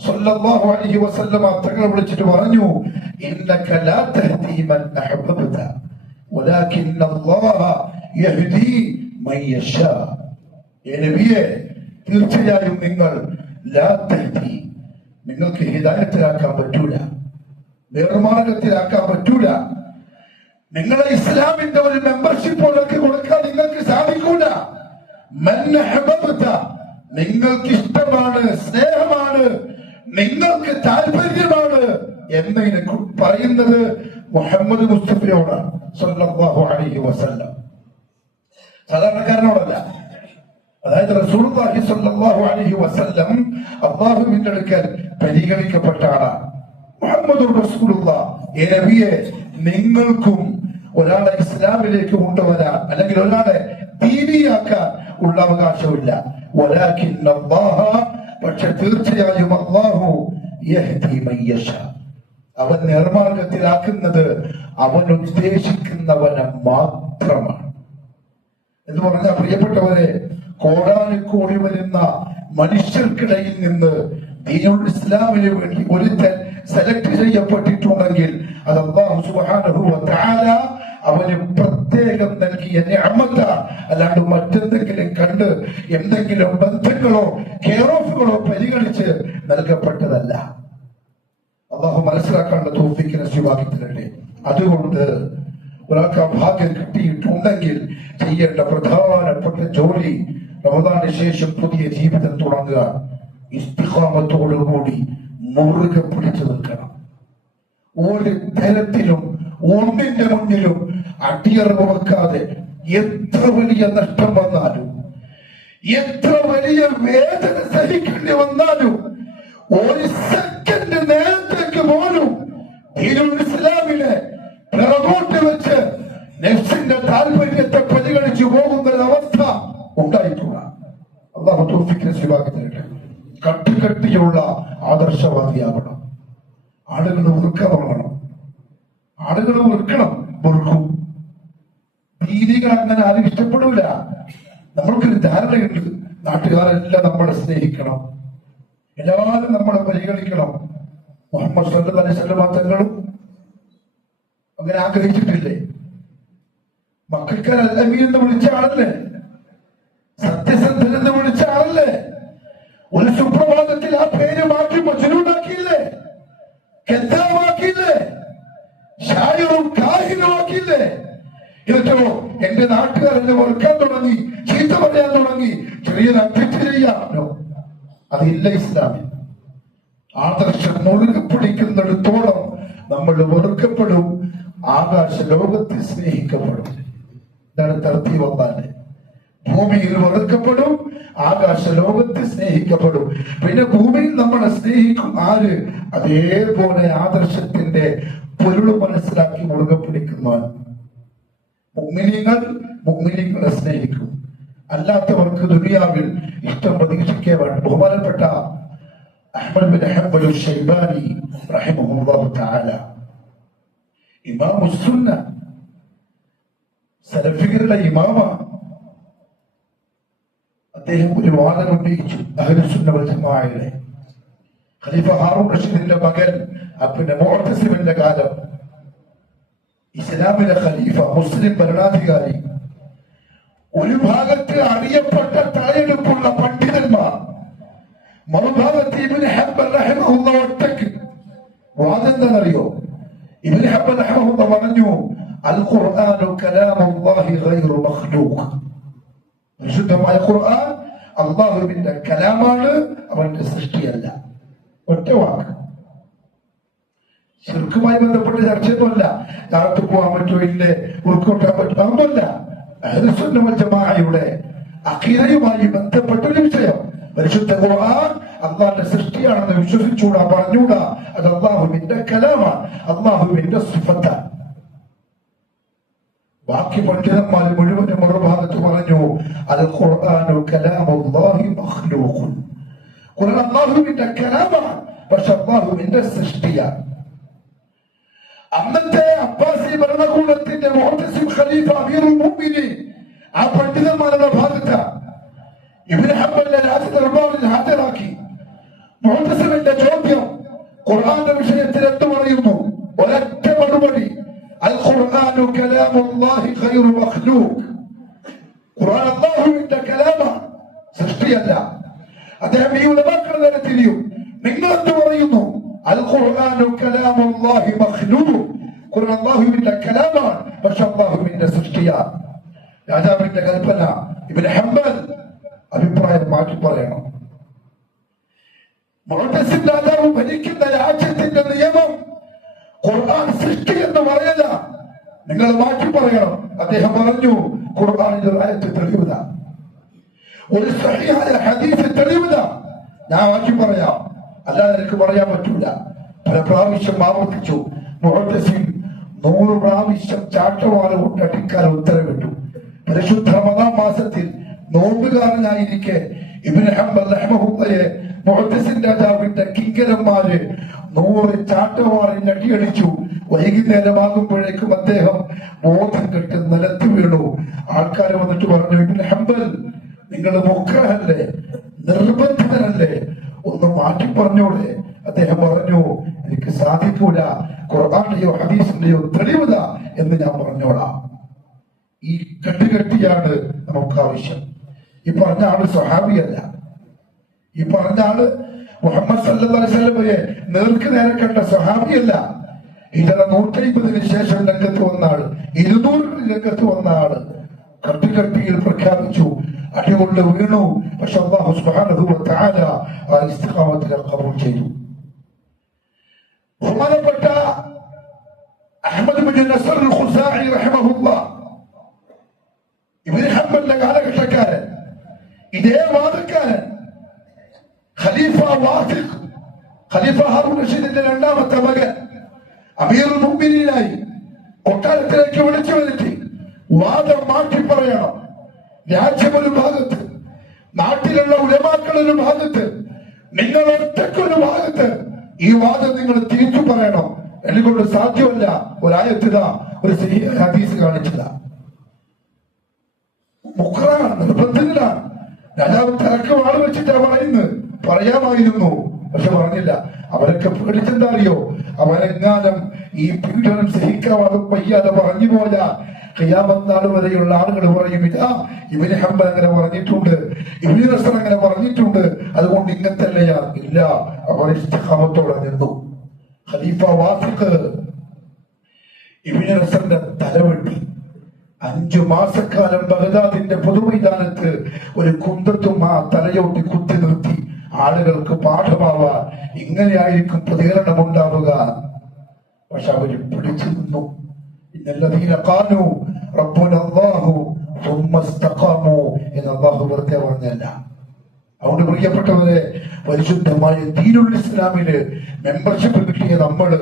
സല്ലല്ലാഹു അലൈഹി വസല്ലമ തങ്ങളെ വിളിച്ചിട്ട് പറഞ്ഞു, ഇന്നക ലാ തഹ്ദി മൻ അഹ്ബബ്ത വലാകിന്ന അല്ലാഹ യഹ്ദി മൻ യശാ. നബിയെ, തീർച്ചയായും നിങ്ങൾ ലാ തഹ്ദി, നിങ്ങൾക്ക് ഹിദായത്തിലാക്കാൻ പറ്റൂല, നേർമാർഗത്തിലാക്കാൻ പറ്റൂല. നിങ്ങളെ ഇസ്ലാമിന്റെ ഒരു മെമ്പർഷിപ്പ് ഉള്ളക്ക് കൊടുക്കാൻ നിങ്ങൾക്ക് സാധിക്കൂല. മൻ അഹ്ബബ്ത, നിങ്ങൾക്ക് ഇഷ്ടമാണ്, സ്നേഹമാണ്, നിങ്ങൾക്ക് താല്പര്യമാണ് എന്നതിനെ പറയുന്നത് മുഹമ്മദ് മുസ്തഫയോടാണ് സല്ലല്ലാഹു അലൈഹി വസല്ലം, സാധാരണക്കാരനോടല്ല. അതായത് റസൂലുള്ളാഹി സ്വല്ലല്ലാഹു അലൈഹി വസല്ലം അല്ലാഹുവിന്റെ അടുക്കൽ പരിഗണിക്കപ്പെട്ട ആളാണ്. മുഹമ്മദുർ റസൂലുള്ളാഹ്, നബിയെ, നിങ്ങൾക്കും ഒരാളെ ഇസ്ലാമിലേക്ക് കൊണ്ടുവരാൻ അല്ലെങ്കിൽ ഒരാളെ ദീനിയാക്കാൻ ഉള്ള അവകാശമില്ല. വലാകിന്ന അല്ലാഹ, പക്ഷെ തീർച്ചയായും അല്ലാഹു യഹ്ദി മൻ യശാ, അവൻ നേർമാർഗത്തിലാക്കുന്നത് അവൻ ഉദ്ദേശിക്കുന്നവനെ മാത്രമാണ്. എന്ന് പറഞ്ഞാൽ, പ്രിയപ്പെട്ടവരെ, കോടാനുകോടി വരുന്ന മനുഷ്യർക്കിടയിൽ നിന്ന് ദീനുൽ ഇസ്ലാമിന് വേണ്ടി ഒരുത്തൻ സെലക്ട് ചെയ്യപ്പെട്ടിട്ടുണ്ടെങ്കിൽ അത് അല്ലാഹു സുബ്ഹാനഹു വ തആല അവന് പ്രത്യേകം നൽകിയ നിഅമത്താണ്. അല്ലാണ്ട് മറ്റെന്തെങ്കിലും കണ്ട് എന്തെങ്കിലും ബന്ധങ്ങളോ കെയർ ഓഫുകളോ പരിഗണിച്ച് നൽകപ്പെട്ടതല്ല. അല്ലാഹു മനസ്സിലാക്കാനുള്ള തൗഫീഖ് നസീബാക്കി തരട്ടെ. അതുകൊണ്ട് ഒരാൾക്ക് ഭാഗ്യം കിട്ടിയിട്ടുണ്ടെങ്കിൽ ചെയ്യേണ്ട പ്രധാനപ്പെട്ട ജോലി റമദാന് ശേഷം പുതിയ ജീവിതം തുടങ്ങുക. ഇസ്തിഖാമത്തോടുകൂടി മുറുകെ പിടിച്ചു നിൽക്കണം. ഒരു തരത്തിലും ഒന്നിന്റെ മുന്നിലും അടിയറവ് വെക്കാതെ എത്ര വലിയ നഷ്ടം വന്നാലും എത്ര വലിയ വേദന സഹിക്കേണ്ടി വന്നാലും ഒരു സെക്കൻഡ് നേരത്തേക്ക് പോലും ദീനുൽ ഇസ്ലാമിനെ പിറകോട്ട് വെച്ച് നഫ്സിന്റെ താല്പര്യത്തെ പരിഗണിച്ചു പോകുന്ന ഒരവസ്ഥ ഉണ്ടായിട്ടില്ല. അല്ലാഹു തൗഫീഖ് നസീബാക്കി തരട്ടെ. കട്ടിയുള്ള ആദർശവാദിയാവണം. ആളുകൾ വെറുക്കാൻ തുടങ്ങണം. ആളുകൾ വെറുക്കണം, വെറുക്കും. ദീനികൾ അങ്ങനെ ആരും ഇഷ്ടപ്പെടൂല. നമ്മൾക്കൊരു ധാരണയുണ്ട്, നാട്ടുകാരെല്ലാം നമ്മളെ സ്നേഹിക്കണം, എല്ലാവരും നമ്മളെ പരിഗണിക്കണം. മുഹമ്മദ് സല്ലല്ലാഹു അലൈഹി വസല്ലം തങ്ങളും അങ്ങനെ ആഗ്രഹിച്ചിട്ടില്ലേ? മക്കൾക്ക് അൽ-അമീൻ എന്ന് വിളിച്ച ആളല്ലേ, സത്യസന്ധൻ എന്ന് വിളിച്ച ആളല്ലേ? ഒരു സുപ്രഭാതത്തിൽ ആ പേര് മാറ്റി മജ്നൂനാക്കിയില്ലേ, കെദ്ദാബാക്കിയില്ലേ, ഷായിറും കാഹിനുമാക്കിയില്ലേ? എന്നിട്ടോ എന്റെ നാട്ടുകാരെന്നെ വെറുക്കാൻ തുടങ്ങി, ചീത്ത പറയാൻ തുടങ്ങി, ചെറിയൊരു അഭ്യർത്ഥന ചെയ്യാമല്ലോ. അതില്ല ഇസ്ലാമിൽ. ആദർശം മുറുകെ പിടിക്കുന്നിടത്തോളം നമ്മൾ വെറുക്കപ്പെടും, ആകാശ ലോകത്തിൽ സ്നേഹിക്കപ്പെടും. ഇതാണ് തർത്തീബ് അല്ലാഹ്. ഭൂമിയിൽ വെറുക്കപ്പെടും, ആകാശ ലോകത്തിൽ സ്നേഹിക്കപ്പെടും. പിന്നെ ഭൂമിയിൽ നമ്മളെ സ്നേഹിക്കും ആര്? അതേപോലെ ആദർശത്തിന്റെ പൊരുള് മനസ്സിലാക്കി മുറുകെ പിടിക്കുന്നവൻ. മുഅ്മിനീങ്ങളെ സ്നേഹിക്കും, അല്ലാത്തവർക്ക് ദുനിയാവിൽ ഇഷ്ടം പ്രതീക്ഷിക്കേ വേണം. ബഹുമാനപ്പെട്ട അഹ്മദ് ബിൻ ഹംബൽ ശൈബാനി റഹിമഹുല്ലാഹു തആല, ഇമാമുസ് സുന്ന, സലഫികളുടെ ഇമാമാണ്. അദ്ദേഹം ഒരു വാദം ഉന്നയിച്ചു. അഹ്ലുസ് സുന്ന വൽ ജമാഅയുടെ ഖലീഫ ഹാറൂൻ റഷീദിന്റെ മകൻ പിന്നെ മുഅ്തസിമിന്റെ കാലം ഇസ്ലാമിലെ ഖലീഫ, മുസ്ലിം ഭരണാധികാരി, ഒരു ഭാഗത്ത് അറിയപ്പെട്ട തലയെടുപ്പുള്ള പണ്ഡിതന്മാർ, മറുഭാഗത്ത് ഇബ്നു ഹംബൽ റഹിമഹുല്ലാഹ് ഒറ്റക്ക്. വാദം എന്താണെന്നറിയോ? ഇബ്നു ഹംബൽ റഹിമഹുല്ലാഹ് പറഞ്ഞു, അൽ ഖുർആനു കലാമുല്ലാഹി ഗൈറു മഖ്ലൂഖ്. വിശുദ്ധമായ ഖുർആൻ അല്ലാഹുവിന്റെ കലാമാണ്, അവന്റെ സൃഷ്ടിയല്ല. ഒറ്റ വാക്ക്. ശിർക്കുമായി ബന്ധപ്പെട്ട ചർച്ചയൊന്നുമല്ല. നാളത്ത് പോകാൻ പറ്റുമോ ഇല്ലേ, ഉൾക്കൊട്ടാൻ പറ്റുമോ, അതൊന്നുമല്ല. അഹ്ലുസ് സുന്ന വൽ ജമാഅയുടെ അഖീദയുമായി ബന്ധപ്പെട്ട ഒരു വിഷയം. പരിശുദ്ധ ഖുർആൻ അല്ലാഹുവിന്റെ സൃഷ്ടിയാണെന്ന് വിശ്വസിച്ചൂടാ, പറഞ്ഞൂടാ. അത് അല്ലാഹുവിന്റെ കലാമാണ്, അല്ലാഹുവിന്റെ സിഫത്താണ്. ബാക്കി പണ്ഡിതന്മാർ മുഴുവനും മറുഭാഗത്ത് പറഞ്ഞു, അൽ ഖുർആനു കലാമുല്ലാഹി മഖ്ലൂഖുൻ. ഖുർആൻ അല്ലാഹുവിന്റെ കലാമാണ്, പക്ഷെ അല്ലാഹുവിന്റെ സൃഷ്ടിയാണ്. അന്നത്തെ അബ്ബാസി ഭരണകൂടത്തിന്റെ മുഅ്തസിം ഖലീഫ അമീറുൽ മുഅ്മിനീൻ ആ പണ്ഡിതന്മാരുടെ ഭാഗത്ത് ഇബ്നു ഹംബലിനെ രാജദർബാറിൽ ഹാജരാക്കി. മുഅ്തസിമിന്റെ ചോദ്യം ഖുർആന്റെ വിഷയത്തിൽ എന്ത് പറയുന്നു? ഒരൊറ്റ മറുപടി, അൽ ഖുർആനു കലാമുല്ലാഹി ഗൈറു മഖ്ലൂഖ്. ഖുർആൻ അല്ലാഹുവിന്റെ കലാമാണ്, സൃഷ്ടിയല്ല. അദ്ദേഹം ഈ ഉലമാക്കളെ നേരെ തിരിയും. നിങ്ങൾ എന്ത് പറയുന്നു? അൽ ഖുർആനു കലാമുല്ലാഹി മഖ്ലൂഖ്. ഖുർആൻ അല്ലാഹുവിന്റെ കലാമാണ്, പക്ഷെ അല്ലാഹുവിന്റെ സൃഷ്ടിയാണ്. രാജാവിന്റെ കൽപ്പന. ഇബ്നു ഹംബൽ അഭിപ്രായം മാറ്റി പറയണം. മുഅ്തസിം രാജാവ് ഭരിക്കുന്ന രാജ്യത്തിന്റെ നിയമം ഖുർആൻ സൃഷ്ടി എന്ന് പറയല്ല, നിങ്ങൾ മാറ്റി പറയണം. അദ്ദേഹം പറഞ്ഞു, ഖുർആനിൽ ഒരു ആയത്ത് തെളിവില്ല, ഒരു സഹീഹായ ഹദീസ് തെളിവില്ല. ഞാൻ മാറ്റി പറയാം, അല്ലാതെ എനിക്ക് പറയാൻ പറ്റൂല. പല പ്രാവശ്യം ആവർത്തിച്ചു. മുഅ്തസിം 100 പ്രാവശ്യം ചാട്ടവാല കൊണ്ട് അടിക്കാൻ ഉത്തരവിട്ടു. പരിശുദ്ധ റമദാൻ മാസത്തിൽ നോമ്പുകാരനായിരിക്കെ ഇബ്നു ഹംബൽ റഹിമഹുല്ലാഹയെ മുഅ്തസിം രാജാവിന്റെ കിങ്കരന്മാര് 100 ചാട്ടവാറിന് അടിയടിച്ചു. വൈകുന്നേരമാകുമ്പോഴേക്കും അദ്ദേഹം ബോധം കെട്ട് നിലത്ത് വീണു. ആൾക്കാർ വന്നിട്ട് പറഞ്ഞു, ഇബ്നു ഹംബൽ, നിങ്ങൾ മുക്രഹല്ലേ, നിർബന്ധിതനല്ലേ, ഒന്ന് മാറ്റി പറഞ്ഞോടെ. അദ്ദേഹം പറഞ്ഞു, എനിക്ക് സാധിക്കൂല, ഖുർആനിലെയോ ഹദീസിന്റെയോ തെളിവില്ല എന്ന് ഞാൻ പറഞ്ഞോളാം. ഈ കെട്ടുകെട്ടിയാണ് നമുക്ക് ആവശ്യം. ഈ പറഞ്ഞ ആള് സ്വഹാബിയല്ല. ഈ പറഞ്ഞ ആള് മുഹമ്മദ് സല്ലല്ലാഹു അലൈഹി വസല്ലമയെ നേർക്ക് നേരെ കണ്ട സ്വഹാബിയല്ല. ഹിജറ 150 ശേഷം രംഗത്ത് വന്ന ആള്, 200 രംഗത്ത് വന്ന ആള് കെട്ടുകെട്ടിയിൽ പ്രഖ്യാപിച്ചു, അടികൊണ്ട് വീണു. പക്ഷെ അല്ലാഹു സുബ്ഹാനഹു വ തആല ആ ഇസ്തിഖാമത്തിനെ ഖബൂൽ ചെയ്തു. ബഹുമാനപ്പെട്ട അഹ്മദ് ബിൻ നസർ അൽ ഖുസാഇ റഹിമഹുല്ലാഹ്, ഇബ്നു ഹംബലിന്റെ കാലഘട്ടക്കാരൻ, ഇതേ വാദക്കാരൻ, ഖലീഫ വാസിഖ്, ഖലീഫ ഹാറൂൻ റഷീദിന്റെ രണ്ടാമത്തെ മകൻ, അമീറുൽ മുഅ്മിനീനായി കൊട്ടാരത്തിലേക്ക് വിളിച്ചു വരുത്തി. വാദം മാറ്റി പറയണം. രാജ്യം ഒരു ഭാഗത്ത്, നാട്ടിലുള്ള ഉലമാക്കൾ ഒരു ഭാഗത്ത്, നിങ്ങൾ ഒറ്റക്കൊരു ഭാഗത്ത്. ഈ വാദം നിങ്ങൾ തിരിച്ചു പറയണം. എന്നെക്കൊണ്ട് സാധ്യമല്ല. ഒരായത്തിത, ഒരു ഹദീസ് കാണിച്ചില്ല. മുഖറാണ്, നിർബന്ധത്തിലാണ്. രാജാവ് തലക്ക് വാള് വെച്ചിട്ടാ പറയുന്നത്. പറയാമായിരുന്നു, പക്ഷെ പറഞ്ഞില്ല. അവരൊക്കെ പേടിച്ചെന്താ അറിയോ? അവരെങ്ങാനും ഈ പീഡനം സഹിക്കാതെ വയ്യാതെ പറഞ്ഞു പോയാ ഖിയാമത്ത് നാൾ വരെയുള്ള ആളുകൾ പറയും, ഇതാ ഇബ്നു ഹംബൽ അങ്ങനെ പറഞ്ഞിട്ടുണ്ട്, ഇബ്നു നസർ അങ്ങനെ പറഞ്ഞിട്ടുണ്ട്, അതുകൊണ്ട് ഇങ്ങനത്തെ അല്ലയാ. ഇല്ല, അവർ ഇസ്തിഖാമത്തോടെ നിന്നു. ഖലീഫ വാസിഖ് ഇബ്നു നസറിന്റെ തലവെട്ടി 5 മാസക്കാലം ബഗ്ദാദിന്റെ പൊതുമൈതാനത്ത് ഒരു കുന്തത്തും ആ തലയോട്ടി കുത്തി നിർത്തി. ആളുകൾക്ക് പാഠമാവാൻ ഇങ്ങനെയായിരിക്കും പ്രതികരണം ഉണ്ടാവുക. പക്ഷെ അവര് പിടിച്ചു നിന്നു. ഇന്നല്ലദീന ഖാലൂ റബ്ബുനല്ലാഹു സുമ്മ ഇസ്തഖാമു എന്ന് അല്ലാഹു വെറുതെ പറഞ്ഞല്ല. അതുകൊണ്ട് പ്രിയപ്പെട്ടവരെ, പരിശുദ്ധമായ ദീനുൽ ഇസ്ലാമില് മെമ്പർഷിപ്പ് കിട്ടിയ നമ്മള്,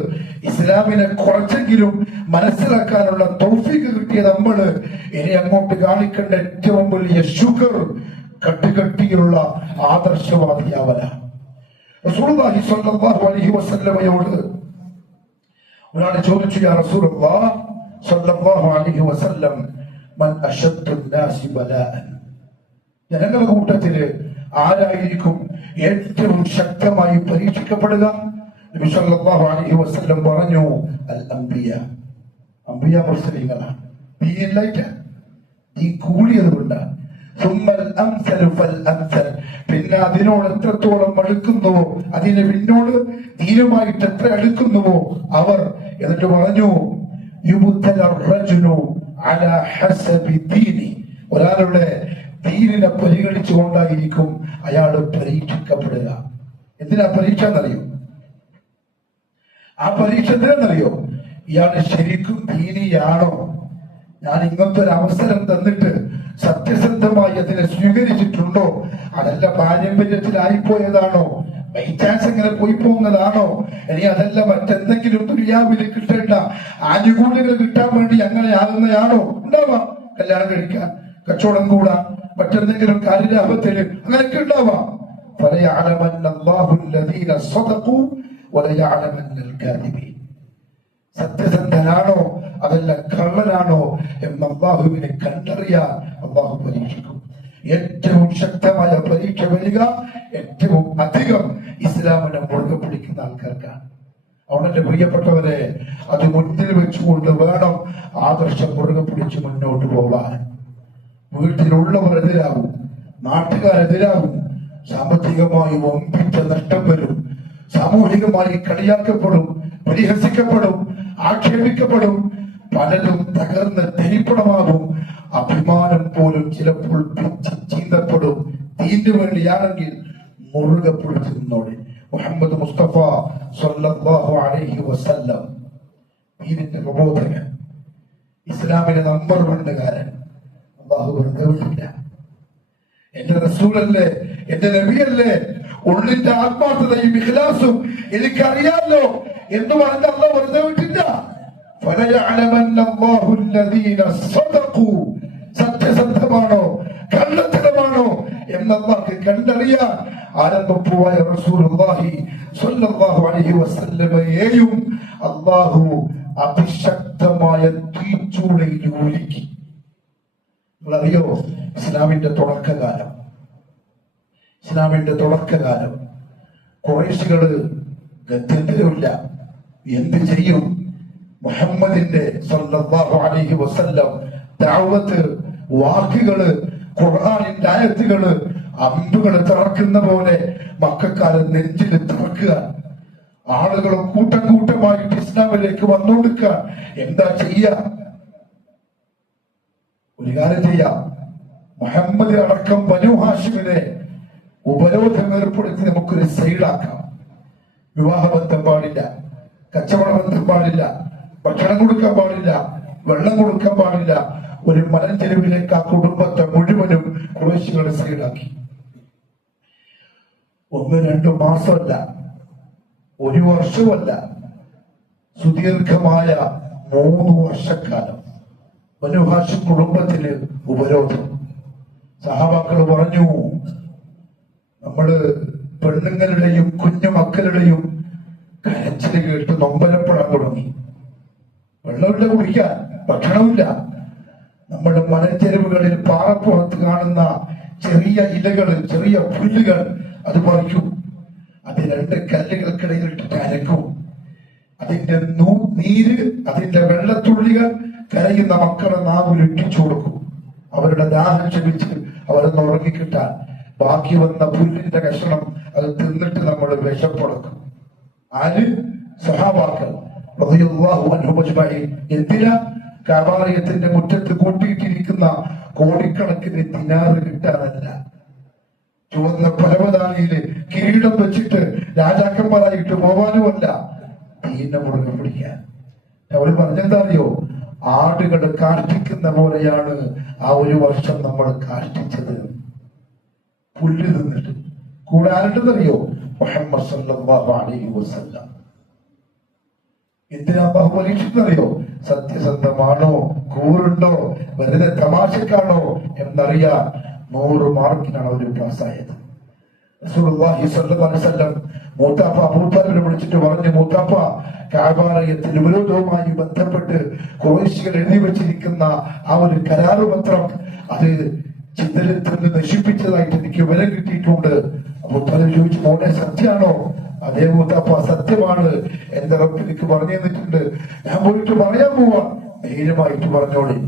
ഇസ്ലാമിനെ കുറച്ചെങ്കിലും മനസ്സിലാക്കാനുള്ള തൗഫീഖ് കിട്ടിയ നമ്മള്, ഇനി അങ്ങോട്ട് കാണിക്കേണ്ട ഏറ്റവും വലിയ ശുക്ർ കട്ടുകട്ടിയുള്ള ആദർശവാദിയാവല. റസൂലുള്ളാഹി സ്വല്ലല്ലാഹു അലൈഹി വസല്ലമയോട് ഒരാൾ ചോദിച്ചു, യാ റസൂലല്ലാഹ് സ്വല്ലല്ലാഹു അലൈഹി വസല്ലം, മൻ അശദ്ദുൻ നാസി ബലാഅൻ, ജനങ്ങളുടെ കൂട്ടത്തില് ആരായിരിക്കും ഏറ്റവും ശക്തമായി പരീക്ഷിക്കപ്പെടുക? നബി സല്ലല്ലാഹു അലൈഹി വസല്ലം പറഞ്ഞു, അൽ അംബിയ, അംബിയ മുർസലീങ്ങളാണ്. ഈ കൂടിയത് കൊണ്ടാണ്. പിന്നെ അതിനോട് എത്രത്തോളം അടുക്കുന്നുവോ, അതിന് പിന്നോട് ധീരമായിട്ട് എത്ര അടുക്കുന്നുവോ അവർ. എന്നിട്ട് പറഞ്ഞു, ഒരാളുടെ ദീനിനെ പരിഗണിച്ചുകൊണ്ടായിരിക്കും അയാൾ പരീക്ഷിക്കപ്പെടുക. എന്തിനാ പരീക്ഷ എന്നറിയോ? ആ പരീക്ഷ എന്തിനാണെന്നറിയോ? ഇയാള് ശരിക്കും ദീനിയാണോ? ഞാൻ ഇങ്ങനത്തെ ഒരു അവസരം തന്നിട്ട് സത്യസന്ധമായി അതിനെ സ്വീകരിച്ചിട്ടുണ്ടോ? അതല്ല പാരമ്പര്യത്തിലായിപ്പോയതാണോ? ബൈ ചാൻസ് ഇങ്ങനെ പോയി പോകുന്നതാണോ? ഇനി അതല്ല മറ്റെന്തെങ്കിലും ദുനിയാവിൽ കിട്ടേണ്ട ആനുകൂല്യങ്ങൾ കിട്ടാൻ വേണ്ടി അങ്ങനെ ആകുന്നതാണോ? ഉണ്ടാവാം. കല്യാണം കഴിക്കാൻ, കച്ചവടം കൂടാൻ, മറ്റെന്തെങ്കിലും കാര്യലാഭത്തിൽ അങ്ങനെയൊക്കെ ഉണ്ടാവാം. സത്യസന്ധനാണോ അതല്ല കള്ളനാണോ എന്ന് അല്ലാഹുവിനെ കണ്ടറിയാൻ അല്ലാഹു പരീക്ഷിക്കും. ഏറ്റവും ശക്തമായ പരീക്ഷ വരിക ഏറ്റവും അധികം ഇസ്ലാമിനെ മുറുകെ പിടിക്കുന്ന ആൾക്കാർക്കാണ്. അവിടെ പ്രിയപ്പെട്ടവരെ, അത് മുന്നിൽ വെച്ചുകൊണ്ട് വേണം ആദർശം മുറുകെ പിടിച്ച് മുന്നോട്ട് പോകാൻ. വീട്ടിലുള്ളവർ എതിരാകും, നാട്ടുകാരെതിരാകും, സാമ്പത്തികമായി വമ്പിച്ച നഷ്ടം വരും, സാമൂഹികമായി കളിയാക്കപ്പെടും, പരിഹസിക്കപ്പെടും, ആക്ഷേപിക്കപ്പെടും, പലരും തകർന്ന് തരിപ്പണമാകും, അഭിമാനം പോലും ചിലപ്പോൾ ചീന്തപ്പെടും. ദീനു വേണ്ടിയാണെങ്കിൽ മുറുകെ പിടിച്ചു നിന്നോടെ. മുഹമ്മദ് മുസ്തഫ സ്വല്ലല്ലാഹു അലൈഹി വസല്ലം ദീനിന്റെ പ്രബോധകൻ, ഇസ്ലാമിന്റെ നമ്പർ 1 കാരൻ. അല്ലാഹു വെറുതെ വിട്ടില്ല. എന്റെ റസൂലല്ലേ, എന്റെ നബിയല്ലേ, ഉള്ളിന്റെ ആത്മാർത്ഥതയും ഇഖ്ലാസും എനിക്കറിയാലോ എന്ന് പറഞ്ഞ അല്ലാഹു വെറുതെ വിട്ടില്ല. സത്യസന്ധമാണോ കള്ളത്തരമാണോ എന്നല്ലാഹു കണ്ടറിയാൻ ആരംഭപ്പുവായ റസൂലുള്ളാഹി സ്വല്ലല്ലാഹു അലൈഹി വസല്ലമയെയും അല്ലാഹു അതിശക്തമായ തീച്ചൂളയിൽ ഒരുക്കി. നിങ്ങളറിയോ, ഇസ്ലാമിന്റെ തുടക്കകാലം ഖുറൈശികള് ഗത്യന്തരമില്ല. എന്ത് ചെയ്യും? മുഹമ്മദിന്റെ സ്വല്ലല്ലാഹു അലൈഹി വസല്ലം ദഅവത്ത്, വാക്കുകള്, ഖുർആനിന്റെ ആയത്തുകള് അമ്പുകള് തറക്കുന്ന പോലെ മക്കക്കാരെ നെഞ്ചിൽ തറക്കുക. ആളുകൾ കൂട്ടം കൂട്ടമായിട്ട് ഇസ്ലാമിലേക്ക് വന്നുകൊടുക്കുക. എന്താ ചെയ്യാ? ഒരു കാര്യം ചെയ്യാം. മുഹമ്മദ് അടക്കം ബനൂ ഹാഷിമിനെ ഉപരോധം ഏർപ്പെടുത്തി നമുക്കൊരു സൈഡാക്കാം. വിവാഹബന്ധം പാടില്ല, കച്ചവട ബന്ധം പാടില്ല, ഭക്ഷണം കൊടുക്കാൻ പാടില്ല, വെള്ളം കൊടുക്കാൻ പാടില്ല. ഒരു മലഞ്ചെരുവിലേക്ക് ആ കുടുംബത്തെ മുഴുവനും ഖുറൈശികളെ സൈഡാക്കി. 1-2 മാസമല്ല, 1 വർഷമല്ല, സുദീർഘമായ 3 വർഷക്കാലം ബനൂ ഹാഷിം കുടുംബത്തിന് ഉപരോധം. സഹാബാക്കൾ പറഞ്ഞു, നമ്മള് പെണ്ണുങ്ങളുടെയും കുഞ്ഞുമക്കളുടെയും കരച്ചില് കേട്ട് നൊമ്പരപ്പെടാൻ തുടങ്ങി. വെള്ളമില്ല കുടിക്കാൻ, ഭക്ഷണമില്ല. നമ്മുടെ മലഞ്ചെരുവുകളിൽ പാറപ്പുറത്ത് കാണുന്ന ചെറിയ ഇലകൾ, ചെറിയ പുല്ലുകൾ അത് പറിക്കും. അത് രണ്ട് കല്ലുകൾക്കിടയിൽ ഇട്ടിട്ട് അരക്കും. അതിന്റെ നീര്, അതിന്റെ വെള്ളത്തുള്ളികൾ കരയുന്ന മക്കളെ നാവിൽ ഇട്ടിച്ചു കൊടുക്കും. അവരുടെ ദാഹം ക്ഷമിച്ച് അവരൊന്ന് ഉറങ്ങിക്കിട്ടാൻ ബാക്കി വന്ന പുല്ലിന്റെ കഷണം അത് തിന്നിട്ട് നമ്മൾ വിശപ്പുറക്കും. ആര്? സഹാബാക്കൾ റളിയല്ലാഹു അൻഹും അജ്മഈൻ. എന്തിനാ? കഅബാലയത്തിന്റെ മുറ്റത്ത് കൂട്ടിയിട്ടിരിക്കുന്ന കോടിക്കണക്കിന് ദിനാറ് കിട്ടാനല്ല, ചുവന്ന പരവതാനിയില് കിരീടം വെച്ചിട്ട് രാജാക്കന്മാരായിട്ട് പോവാനുമല്ല, ദീനെ മുറുകെ പിടിക്കാൻ. അവര് പറഞ്ഞെന്താ അറിയോ? ആടുകൾ കാഷ്ടിക്കുന്ന പോലെയാണ് ആ ഒരു വർഷം നമ്മൾ കാഷ്ടിച്ചത്, പുല്ല് തിന്നിട്ട്. കൂടെ ആരുണ്ടെന്നറിയോ? മുഹമ്മദ് സല്ലല്ലാഹു അലൈഹി വസല്ലം. എന്തിനാ അല്ലാഹു പരീക്ഷിക്കുന്നറിയോ? സത്യസന്ധമാണോ, കൂറുണ്ടോ, വെറുതെ തമാശക്കാണോ എന്നറിയാൻ 100 മാർക്കിനാണ് അവർ പാസ്സായത്. റസൂലുള്ളാഹി സ്വല്ലല്ലാഹു അലൈഹി വസല്ലം മൂത്താപ്പ അബൂ താലിബിനെ വിളിച്ചിട്ട് പറഞ്ഞു, മൂത്താപ്പ, കഅബാലയത്തിന്റെ വിരോധവുമായി ബന്ധപ്പെട്ട് ഖുറൈശികൾ എഴുതി വെച്ചിരിക്കുന്ന ആ ഒരു കരാറുപത്രം അത് ചിന്തലത്തിൽ നശിപ്പിച്ചതായിട്ട് എനിക്ക് വിവരം കിട്ടിയിട്ടുണ്ട്. അബൂ താലിബ് ചോദിച്ചു, മോനെ സത്യമാണോ? അതേ മൂത്താപ്പ, സത്യമാണ്. എന്റെ റബ്ബ് എനിക്ക് പറഞ്ഞു തന്നിട്ടുണ്ട്, ഞാൻ പോയിട്ട് പറയാൻ പോവാ, ധൈര്യമായിട്ട് പറഞ്ഞോളി.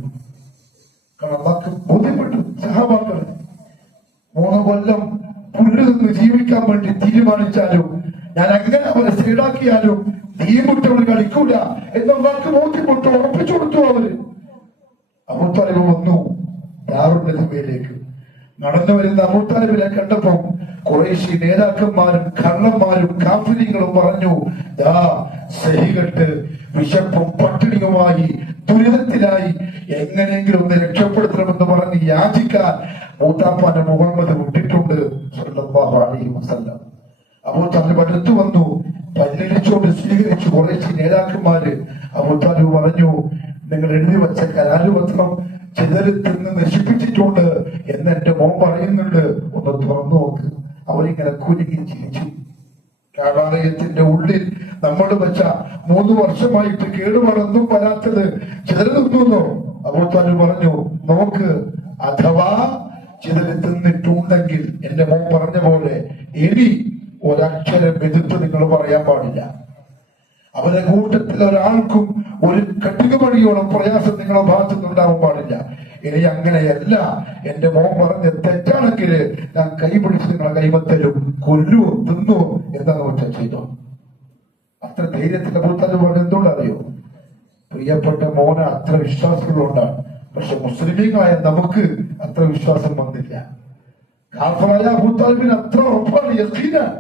കാരണം അള്ളാഹ്ക്ക് ബോധ്യപ്പെട്ടു സഹാബാക്കള് 3 കൊല്ലം പുല്ല് നിന്ന് ജീവിക്കാൻ വേണ്ടി തീരുമാനിച്ചാലും, ഞാൻ അങ്ങനെ അവരെ സീഡാക്കിയാലും തീമുട്ടവർ കളിക്കൂല എന്നവർക്ക് ബോധ്യപ്പെട്ടു, ഉറപ്പിച്ചു കൊടുത്തു. അവര് അബൂ താലിബ് വന്നു ദാറുൽ നദീമയിലേക്ക്. നടന്നു വരുന്ന അബൂ താലിബിനെ കണ്ടപ്പോ ഖുറൈശി നേതാക്കന്മാരും കള്ളന്മാരും കാഫിര്യങ്ങളും പറഞ്ഞു, ദാ സഹികെട്ട് വിശപ്പും പട്ടിണിയുമായി ദുരിതത്തിലായി എങ്ങനെയെങ്കിലും ഒന്ന് രക്ഷപ്പെടുത്തണമെന്ന് പറഞ്ഞ് യാചിക്കാൻ മൂത്താപ്പാന്റെ മുഹമ്മദ് വിട്ടിട്ടുണ്ട് സല്ലല്ലാഹു അലൈഹി വസല്ലം. അബൂ താലിബ് അടുത്തു വന്നു, പല്ലിടിച്ചോണ്ട് സ്വീകരിച്ചു ഖുറൈശി നേതാക്കന്മാര്. അബൂ താലിബ് പറഞ്ഞു, നിങ്ങൾ എഴുതി വെച്ച കരാറുപത്രം ചിതറി തിന്ന് നശിപ്പിച്ചിട്ടുണ്ട് എന്ന് എന്റെ മോൻ പറയുന്നുണ്ട്, ഒന്ന് തുറന്നു നോക്ക്. അവരിങ്ങനെ കുലുങ്ങി ചിരിച്ചു. കഅബാലയത്തിന്റെ ഉള്ളിൽ നമ്മൾ വെച്ച 3 വർഷമായിട്ട് കേടുപാടൊന്നും വരാത്തത് ചിതറി തിന്നോ? അബൂ താലിബ് പറഞ്ഞു, നോക്ക്, അഥവാ ചിതറി തിന്നിട്ടുണ്ടെങ്കിൽ എന്റെ മോൻ പറഞ്ഞ പോലെ ഇനി ഒരക്ഷരം എതിർത്ത് നിങ്ങൾ പറയാൻ പാടില്ല. അവരുടെ കൂട്ടത്തിൽ ഒരാൾക്കും ഒരു കട്ടികമണിയോളം പ്രയാസം നിങ്ങളെ ഭാഗത്തുനിന്നുണ്ടാവാൻ പാടില്ല. ഇനി അങ്ങനെയല്ല, എന്റെ മോൻ പറഞ്ഞ തെറ്റാണെങ്കിൽ ഞാൻ കൈപിടിച്ച് നിങ്ങളെ കൈമത്തലും കൊല്ലു തിന്നു എന്നാണ് ഒറ്റ ചെയ്തോ. അത്ര ധൈര്യത്തിന്റെ ഭൂത്താല് പറഞ്ഞ എന്തുകൊണ്ടറിയോ? പ്രിയപ്പെട്ട മോനെ അത്ര വിശ്വാസമുള്ളതുകൊണ്ടാണ്. പക്ഷെ മുസ്ലിമീങ്ങളായ നമുക്ക് അത്ര വിശ്വാസം വന്നില്ല. കാഫറായ ഭൂത്താലിബിന് അത്ര ഉറപ്പാണ്, യഖീനാണ്.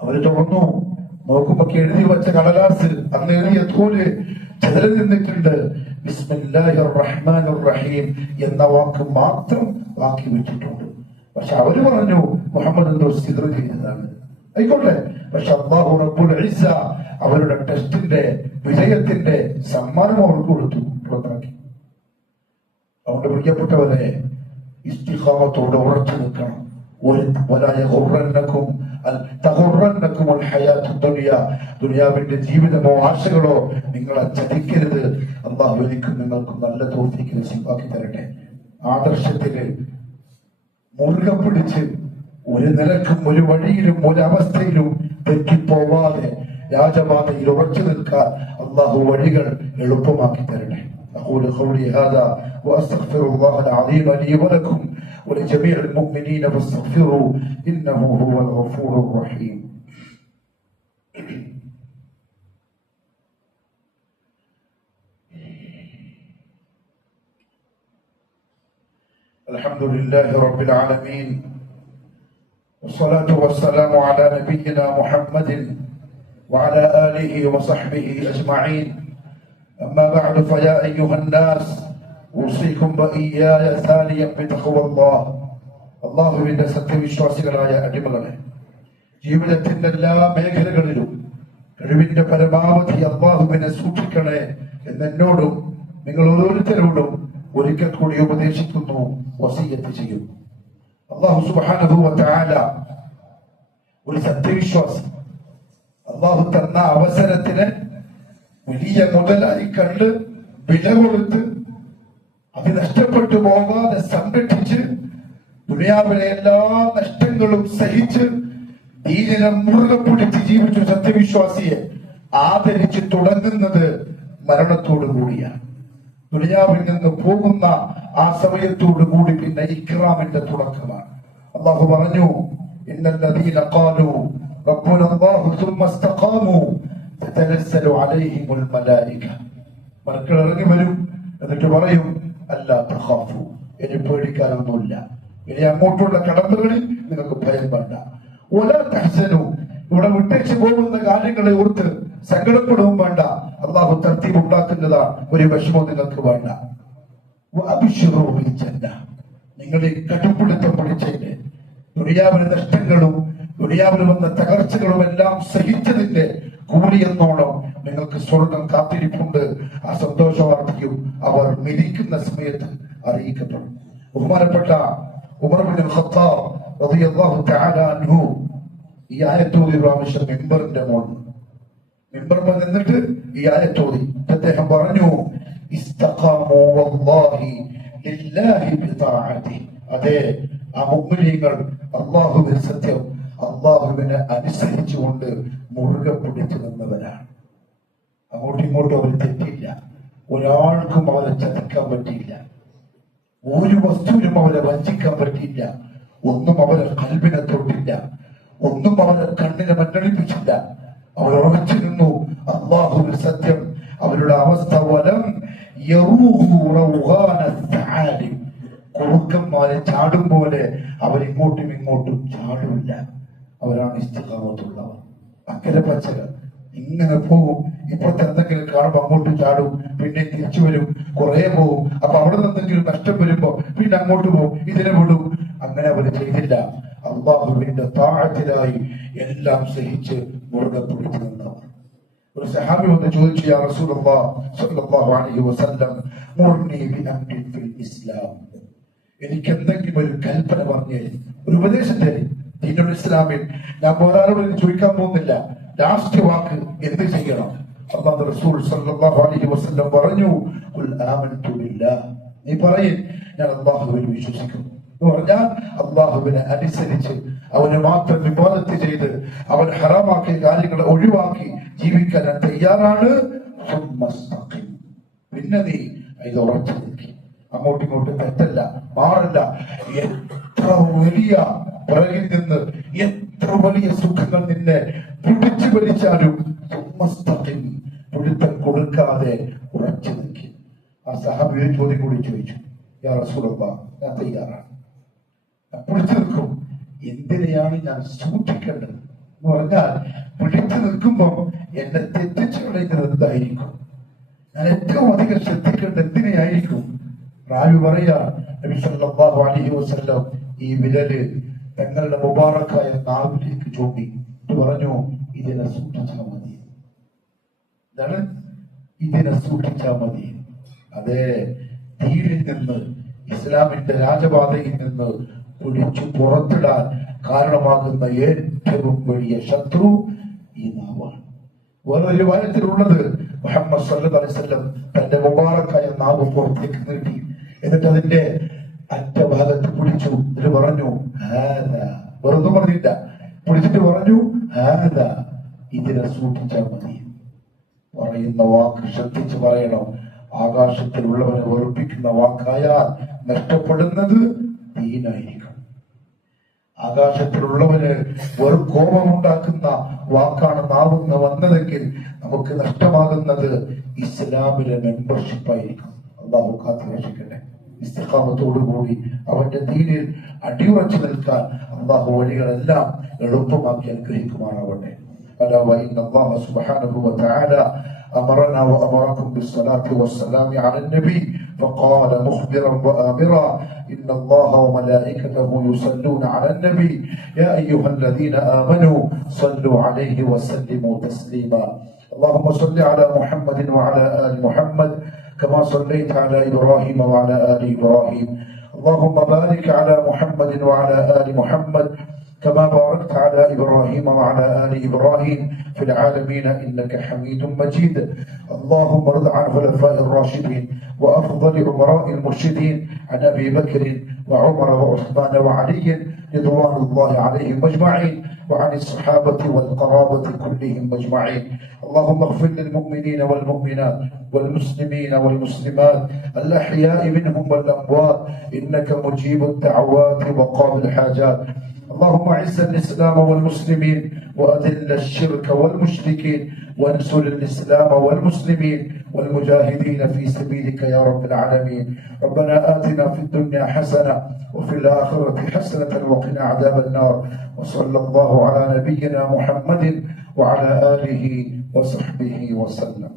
അവര് തുറന്നു നോക്കുമ്പോ എഴുതി വെച്ച കടലാസ്, അന്ന് എഴുതിയ തോല് ചിതറി നിന്നിട്ടുണ്ട്. ബിസ്മില്ലാഹിർ റഹ്മാനിർ റഹീം എന്ന വാക്ക് മാത്രം ബാക്കി വെച്ചിട്ടുണ്ട്. പക്ഷെ അവര് പറഞ്ഞു മുഹമ്മദ് എന്തോ സിദ്ർ ചെയ്തതാണ്. ആയിക്കോട്ടെ, പക്ഷെ അല്ലാഹു റബ്ബുൽ ഇസ്സ അവരുടെ ടെസ്റ്റിന്റെ വിജയത്തിന്റെ സമ്മാനം അവർക്ക് കൊടുത്തു, പുറത്താക്കി. അതുകൊണ്ട് പ്രിയപ്പെട്ടവരെ, ഇസ്തിഖാമത്തോടെ ഉറച്ചു നിൽക്കണം. ദുനിയാവിന്റെ ജീവിതമോ ആശകളോ നിങ്ങളെ ചതിക്കരുത്. അല്ലാഹു എനിക്കും നിങ്ങൾക്കും നല്ല തൗഫീഖ് നസീബാക്കി തരട്ടെ. ആദർശത്തിന് മുറുകെ പിടിച്ച് ഒരു നിലക്കും ഒരു വഴിയിലും ഒരു അവസ്ഥയിലും തെറ്റിപ്പോവാതെ രാജപാതയിൽ ഉറച്ചു നിൽക്കാൻ അല്ലാഹു വഴികൾ എളുപ്പമാക്കി തരട്ടെ. أقول قولي هذا وأستغفر الله العظيم لي ولكم ولجميع المؤمنين فاستغفروا إنه هو الغفور الرحيم. الحمد لله رب العالمين والصلاة والسلام على نبينا محمد وعلى آله وصحبه أجمعين. أما بعد فيا أيها الناس أوصيكم وإياي ثانيا بتقوى الله. അള്ളാഹുവിന്റെ സത്യവിശ്വാസികളായ അടിമകളെ, ജീവിതത്തിന്റെ എല്ലാ മേഖലകളിലും കഴിവിന്റെ പരമാവധി അള്ളാഹുവിനെ സൂക്ഷിക്കണേ എന്നോടും നിങ്ങൾ ഓരോരുത്തരോടും ഒരിക്കൽ കൂടി ഉപദേശിക്കുന്നു, വസിയ്യത്ത് ചെയ്യുന്നു. അല്ലാഹു സുബ്ഹാനഹു വ തആല ഒരു സത്യവിശ്വാസി അള്ളാഹു തന്ന അവസരത്തിന് വലിയ മുതലായി കണ്ട് വില കൊടുത്ത് അത് നഷ്ടപ്പെട്ടു പോകാതെ സംരക്ഷിച്ച് ദുനിയാവിലെ എല്ലാ നഷ്ടങ്ങളും സഹിച്ച് ദീനിനെ മുറുകെ പിടിച്ച് ജീവിച്ച സത്യവിശ്വാസിയെ ആദരിച്ച് തുടങ്ങുന്നത് മരണത്തോടു കൂടിയാണ്. ദുനിയാവിൽ നിന്ന് പോകുന്ന ആ സമയത്തോടു കൂടി പിന്നെ ഇക്റാമിന്റെ തുടക്കമാണ്. അല്ലാഹു പറഞ്ഞു, ഇന്നല്ലദീന ഖാലൂ റബ്ബുനാ അല്ലാഹു സുമ്മ ഇസ്തഖാമൂ തതനസ്സലു അലൈഹിമുൽ മലായിക. മലക്കുകൾ ഇറങ്ങി വരും, എന്നിട്ട് പറയും, അല്ലാ തഖാഫു, ഇനി പേടിക്കാനൊന്നുമില്ല, ഇനി അങ്ങോട്ടുള്ള കടമ്പകളിൽ നിങ്ങൾക്ക് ഭയം വേണ്ട. വലാ തഹ്സനു, ഇവിടെ വിട്ടേച്ച് പോകുന്ന കാര്യങ്ങളെ ഓർത്ത് സങ്കടപ്പെടുകയും വേണ്ട. അല്ലാഹു തർത്തീബ് ഉണ്ടാക്കുന്നതാണ്, ഒരു വിഷമവും നിങ്ങൾക്ക് വേണ്ട. വഅബ്ശിറൂ ബിൽ ജന്ന, നിങ്ങൾ ഈ കടുപ്പിടുത്തം പിടിച്ചതിന്റെ ദുനിയാവിലെ നഷ്ടങ്ങളും ദുനിയാവിൽ വന്ന തകർച്ചകളും എല്ലാം സഹിച്ചതിന്റെ കൂലിയെന്നോണം നിങ്ങൾക്ക് സ്വർഗം കാത്തിരിപ്പുണ്ട്. ആ സന്തോഷ വാർത്തയും അവർ മരിക്കുന്ന സമയത്ത് അറിയിക്കപ്പെടും. ബഹുമാനപ്പെട്ട ഉമർ ഇബ്നുൽ ഖത്താബ് റളിയല്ലാഹു തആല അൻഹു ഈ ആയത്തോതി പ്രാവശ്യം മിമ്പറിന്റെ മുകളിൽ മിമ്പറിൽ നിന്നിട്ട് ഈ ആയത്തോതി അദ്ദേഹം പറഞ്ഞു, ഇസ്തഖാമു വല്ലാഹി ലില്ലാഹി ബിതാഅതി. അതെ, ആ മുഅ്മിനീങ്ങൾ അല്ലാഹുവിൽ സത്യം, അല്ലാഹുവിനെ അനുസരിച്ചുകൊണ്ട് മുറുകെ പിടിച്ചു നിന്നവരാണ്. അങ്ങോട്ടും ഇങ്ങോട്ടും അവർ തെറ്റില്ല, ഒരാൾക്കും അവരെ ചതിക്കാൻ പറ്റിയില്ല, ഒരു വസ്തുവിനും അവരെ വഞ്ചിക്കാൻ പറ്റിയില്ല, ഒന്നും അവരെ കൽബിനെ തൊട്ടില്ല, ഒന്നും അവരെ കണ്ണിനെ മണ്ണടിപ്പിച്ചില്ല. അവർ ഉറച്ചു നിന്നു, അല്ലാഹുവിൽ സത്യം. അവരുടെ അവസ്ഥ വലം കുറുക്കന്മാരെ ചാടും പോലെ അവരിങ്ങോട്ടും ഇങ്ങോട്ടും ചാടില്ല. അവരാണ് ഇസ്തിഖാമത്തുള്ളവർ. അക്കരെ പച്ചകൾ ഇങ്ങനെ പോകും, ഇപ്പുറത്ത് എന്തെങ്കിലും കാണുമ്പോൾ അങ്ങോട്ട് ചാടും, പിന്നെ തിരിച്ചു വരും, കുറെ പോകും. അപ്പൊ അവിടെ നിന്ന് എന്തെങ്കിലും നഷ്ടം വരുമ്പോ പിന്നെ അങ്ങോട്ട് പോകും, ഇതിനെ വിടും. അങ്ങനെ അവർ ചെയ്തില്ല. അല്ലാഹുവിന്റെ താഅത്തിലായി എല്ലാം സഹിച്ച് മുറുകെ പിടിച്ചു നിന്നവർ. ഒരു സഹാബി വന്ന് ചോദിച്ചു, യാ റസൂലല്ലാഹ് സ്വല്ലല്ലാഹു അലൈഹി വസല്ലം, മുർനി ബിഅംരിൻ ഫിൽ ഇസ്ലാം, എനിക്ക് എന്തെങ്കിലും ഒരു കൽപ്പന പറഞ്ഞു തരും, ഒരു ഉപദേശം തരും ദീനുൽ ഇസ്ലാമിൽ. ഞാൻ ഒരാളോട് ചോദിക്കാൻ പോകുന്നില്ല, ലാസ്റ്റ് വാക്ക് എന്ത് ചെയ്യണം? അല്ലാഹു റസൂൽ സ്വല്ലല്ലാഹു അലൈഹി വസല്ലം പറഞ്ഞു, ഖുൽ ആമൻതു ബില്ലാഹ്, നീ പറയും ഞാൻ അല്ലാഹുവിൽ വിശ്വസിക്കുന്നു എന്ന് പറഞ്ഞാൽ അല്ലാഹുവിനെ അനുസരിച്ച് അവനെ മാത്രം ഇബാദത്ത് ചെയ്ത് അവൻ ഹറാമാക്കിയ കാര്യങ്ങളെ ഒഴിവാക്കി ജീവിക്കാൻ ഞാൻ തയ്യാറാണ്. പിന്നെ നീ ഇത് ഉറച്ചു നിൽക്കി, അങ്ങോട്ടും ഇങ്ങോട്ടും തെറ്റല്ല, മാറല്ല. എത്ര വലിയ പുറകിൽ നിന്ന് എത്ര വലിയ സുഖങ്ങൾ നിന്നെ പിടിച്ചു വലിച്ചാലും പിടുത്തം കൊടുക്കാതെ ഉറച്ചു നിൽക്കി. ആ സഹാബി ഒരു ചോദ്യം കൂടി ചോദിച്ചു, യാ റസൂലല്ലാഹ്, ഞാൻ തയ്യാറാണ്, പിടിച്ചു നിൽക്കും. എന്തിനെയാണ് ഞാൻ സൂക്ഷിക്കേണ്ടത് എന്ന് പറഞ്ഞാൽ, പിടിച്ചു നിൽക്കുമ്പോൾ എന്നെ തെറ്റിച്ചു കളയുന്നത് എന്തായിരിക്കും? ഞാൻ ഏറ്റവും അധികം ശ്രദ്ധിക്കേണ്ടത് എന്തിനെയായിരിക്കും? റാവി പറയാ, നബി സല്ലല്ലാഹു അലൈഹി വസല്ലം ഈ വിരല് തങ്ങളുടെ മുബാറക്കായ നാവിലേക്ക് ചൂണ്ടി പറഞ്ഞു, ഇതിനെ സൂക്ഷിച്ചാൽ മതി. എന്താണ്? ഇതിനെ സൂക്ഷിച്ചാൽ മതി. അതെ, ദീനിൽ നിന്ന്, ഇസ്ലാമിന്റെ രാജപാതയിൽ നിന്ന് പിടിച്ചു പുറത്തിടാൻ കാരണമാകുന്ന ഏറ്റവും വലിയ ശത്രു ഈ നാവാണ്. വേറൊരു വായത്തിലുള്ളത്, മുഹമ്മദ് സല്ലല്ലാഹു അലൈഹി വസല്ലം തന്റെ മുബാറക്കായ നാവ് പുറത്തേക്ക് നീട്ടി, എന്നിട്ട് അതിന്റെ അറ്റഭാഗത്ത് പിടിച്ചു. ഇത് പറഞ്ഞു, വെറുതെ പറഞ്ഞില്ല, പിടിച്ചിട്ട് പറഞ്ഞു, ഇതിനെ സൂക്ഷിച്ചാൽ മതി. പറയുന്ന വാക്ക് ശ്രദ്ധിച്ച് പറയണം. ആകാശത്തിലുള്ളവനെ വെറുപ്പിക്കുന്ന വാക്കായാൽ നഷ്ടപ്പെടുന്നത് ദീനായിരിക്കും. ആകാശത്തിലുള്ളവന് വെറും കോപമുണ്ടാക്കുന്ന വാക്കാണ് നാവുന്ന വന്നതെങ്കിൽ നമുക്ക് നഷ്ടമാകുന്നത് ഇസ്ലാമിലെ മെമ്പർഷിപ്പ് ആയിരിക്കും. അല്ലാഹു കാത്തുരക്ഷിക്കട്ടെ. ഇസ്തിഖാമത്തോടുകൂടി അവന്റെ ദീനിൽ അടിയുറച്ചു നിൽക്കാൻ അല്ലാഹു വഴികളെല്ലാം എളുപ്പമാക്കി അനുഗ്രഹിക്കുമാറാവട്ടെ. ألا وإن الله سبحانه وتعالى أمرنا وأمركم بالصلاة والسلام على النبي فقال مخبرا وآمرا إن الله وملائكته يصلون على النبي يا أيها الذين آمنوا صلوا عليه وسلموا تسليما. اللهم صل على محمد وعلى آل محمد كما صليت على إبراهيم وعلى آل إبراهيم. اللهم بارك على محمد وعلى آل محمد كما باركت على إبراهيم وعلى آل إبراهيم في العالمين إنك حميد مجيد. اللهم ارض عن خلفاء الراشدين وأفضل أمراء المرشدين، عن أبي بكر وعمر وعثمان وعلي رضوان الله عليهم أجمعين، وعن الصحابة والقرابة كلهم أجمعين. اللهم اغفر للمؤمنين والمؤمنات والمسلمين والمسلمات الأحياء منهم والأموات، إنك مجيب الدعوات وقاضي الحاجات. اللهم اعز الإسلام والمسلمين وأذل الشرك والمشركين، وانصر الإسلام والمسلمين والمجاهدين في سبيلك يا رب العالمين. ربنا آتنا في الدنيا حسنة وفي الآخرة حسنة وقنا عذاب النار. وصلى الله على نبينا محمد وعلى آله وصحبه وسلم.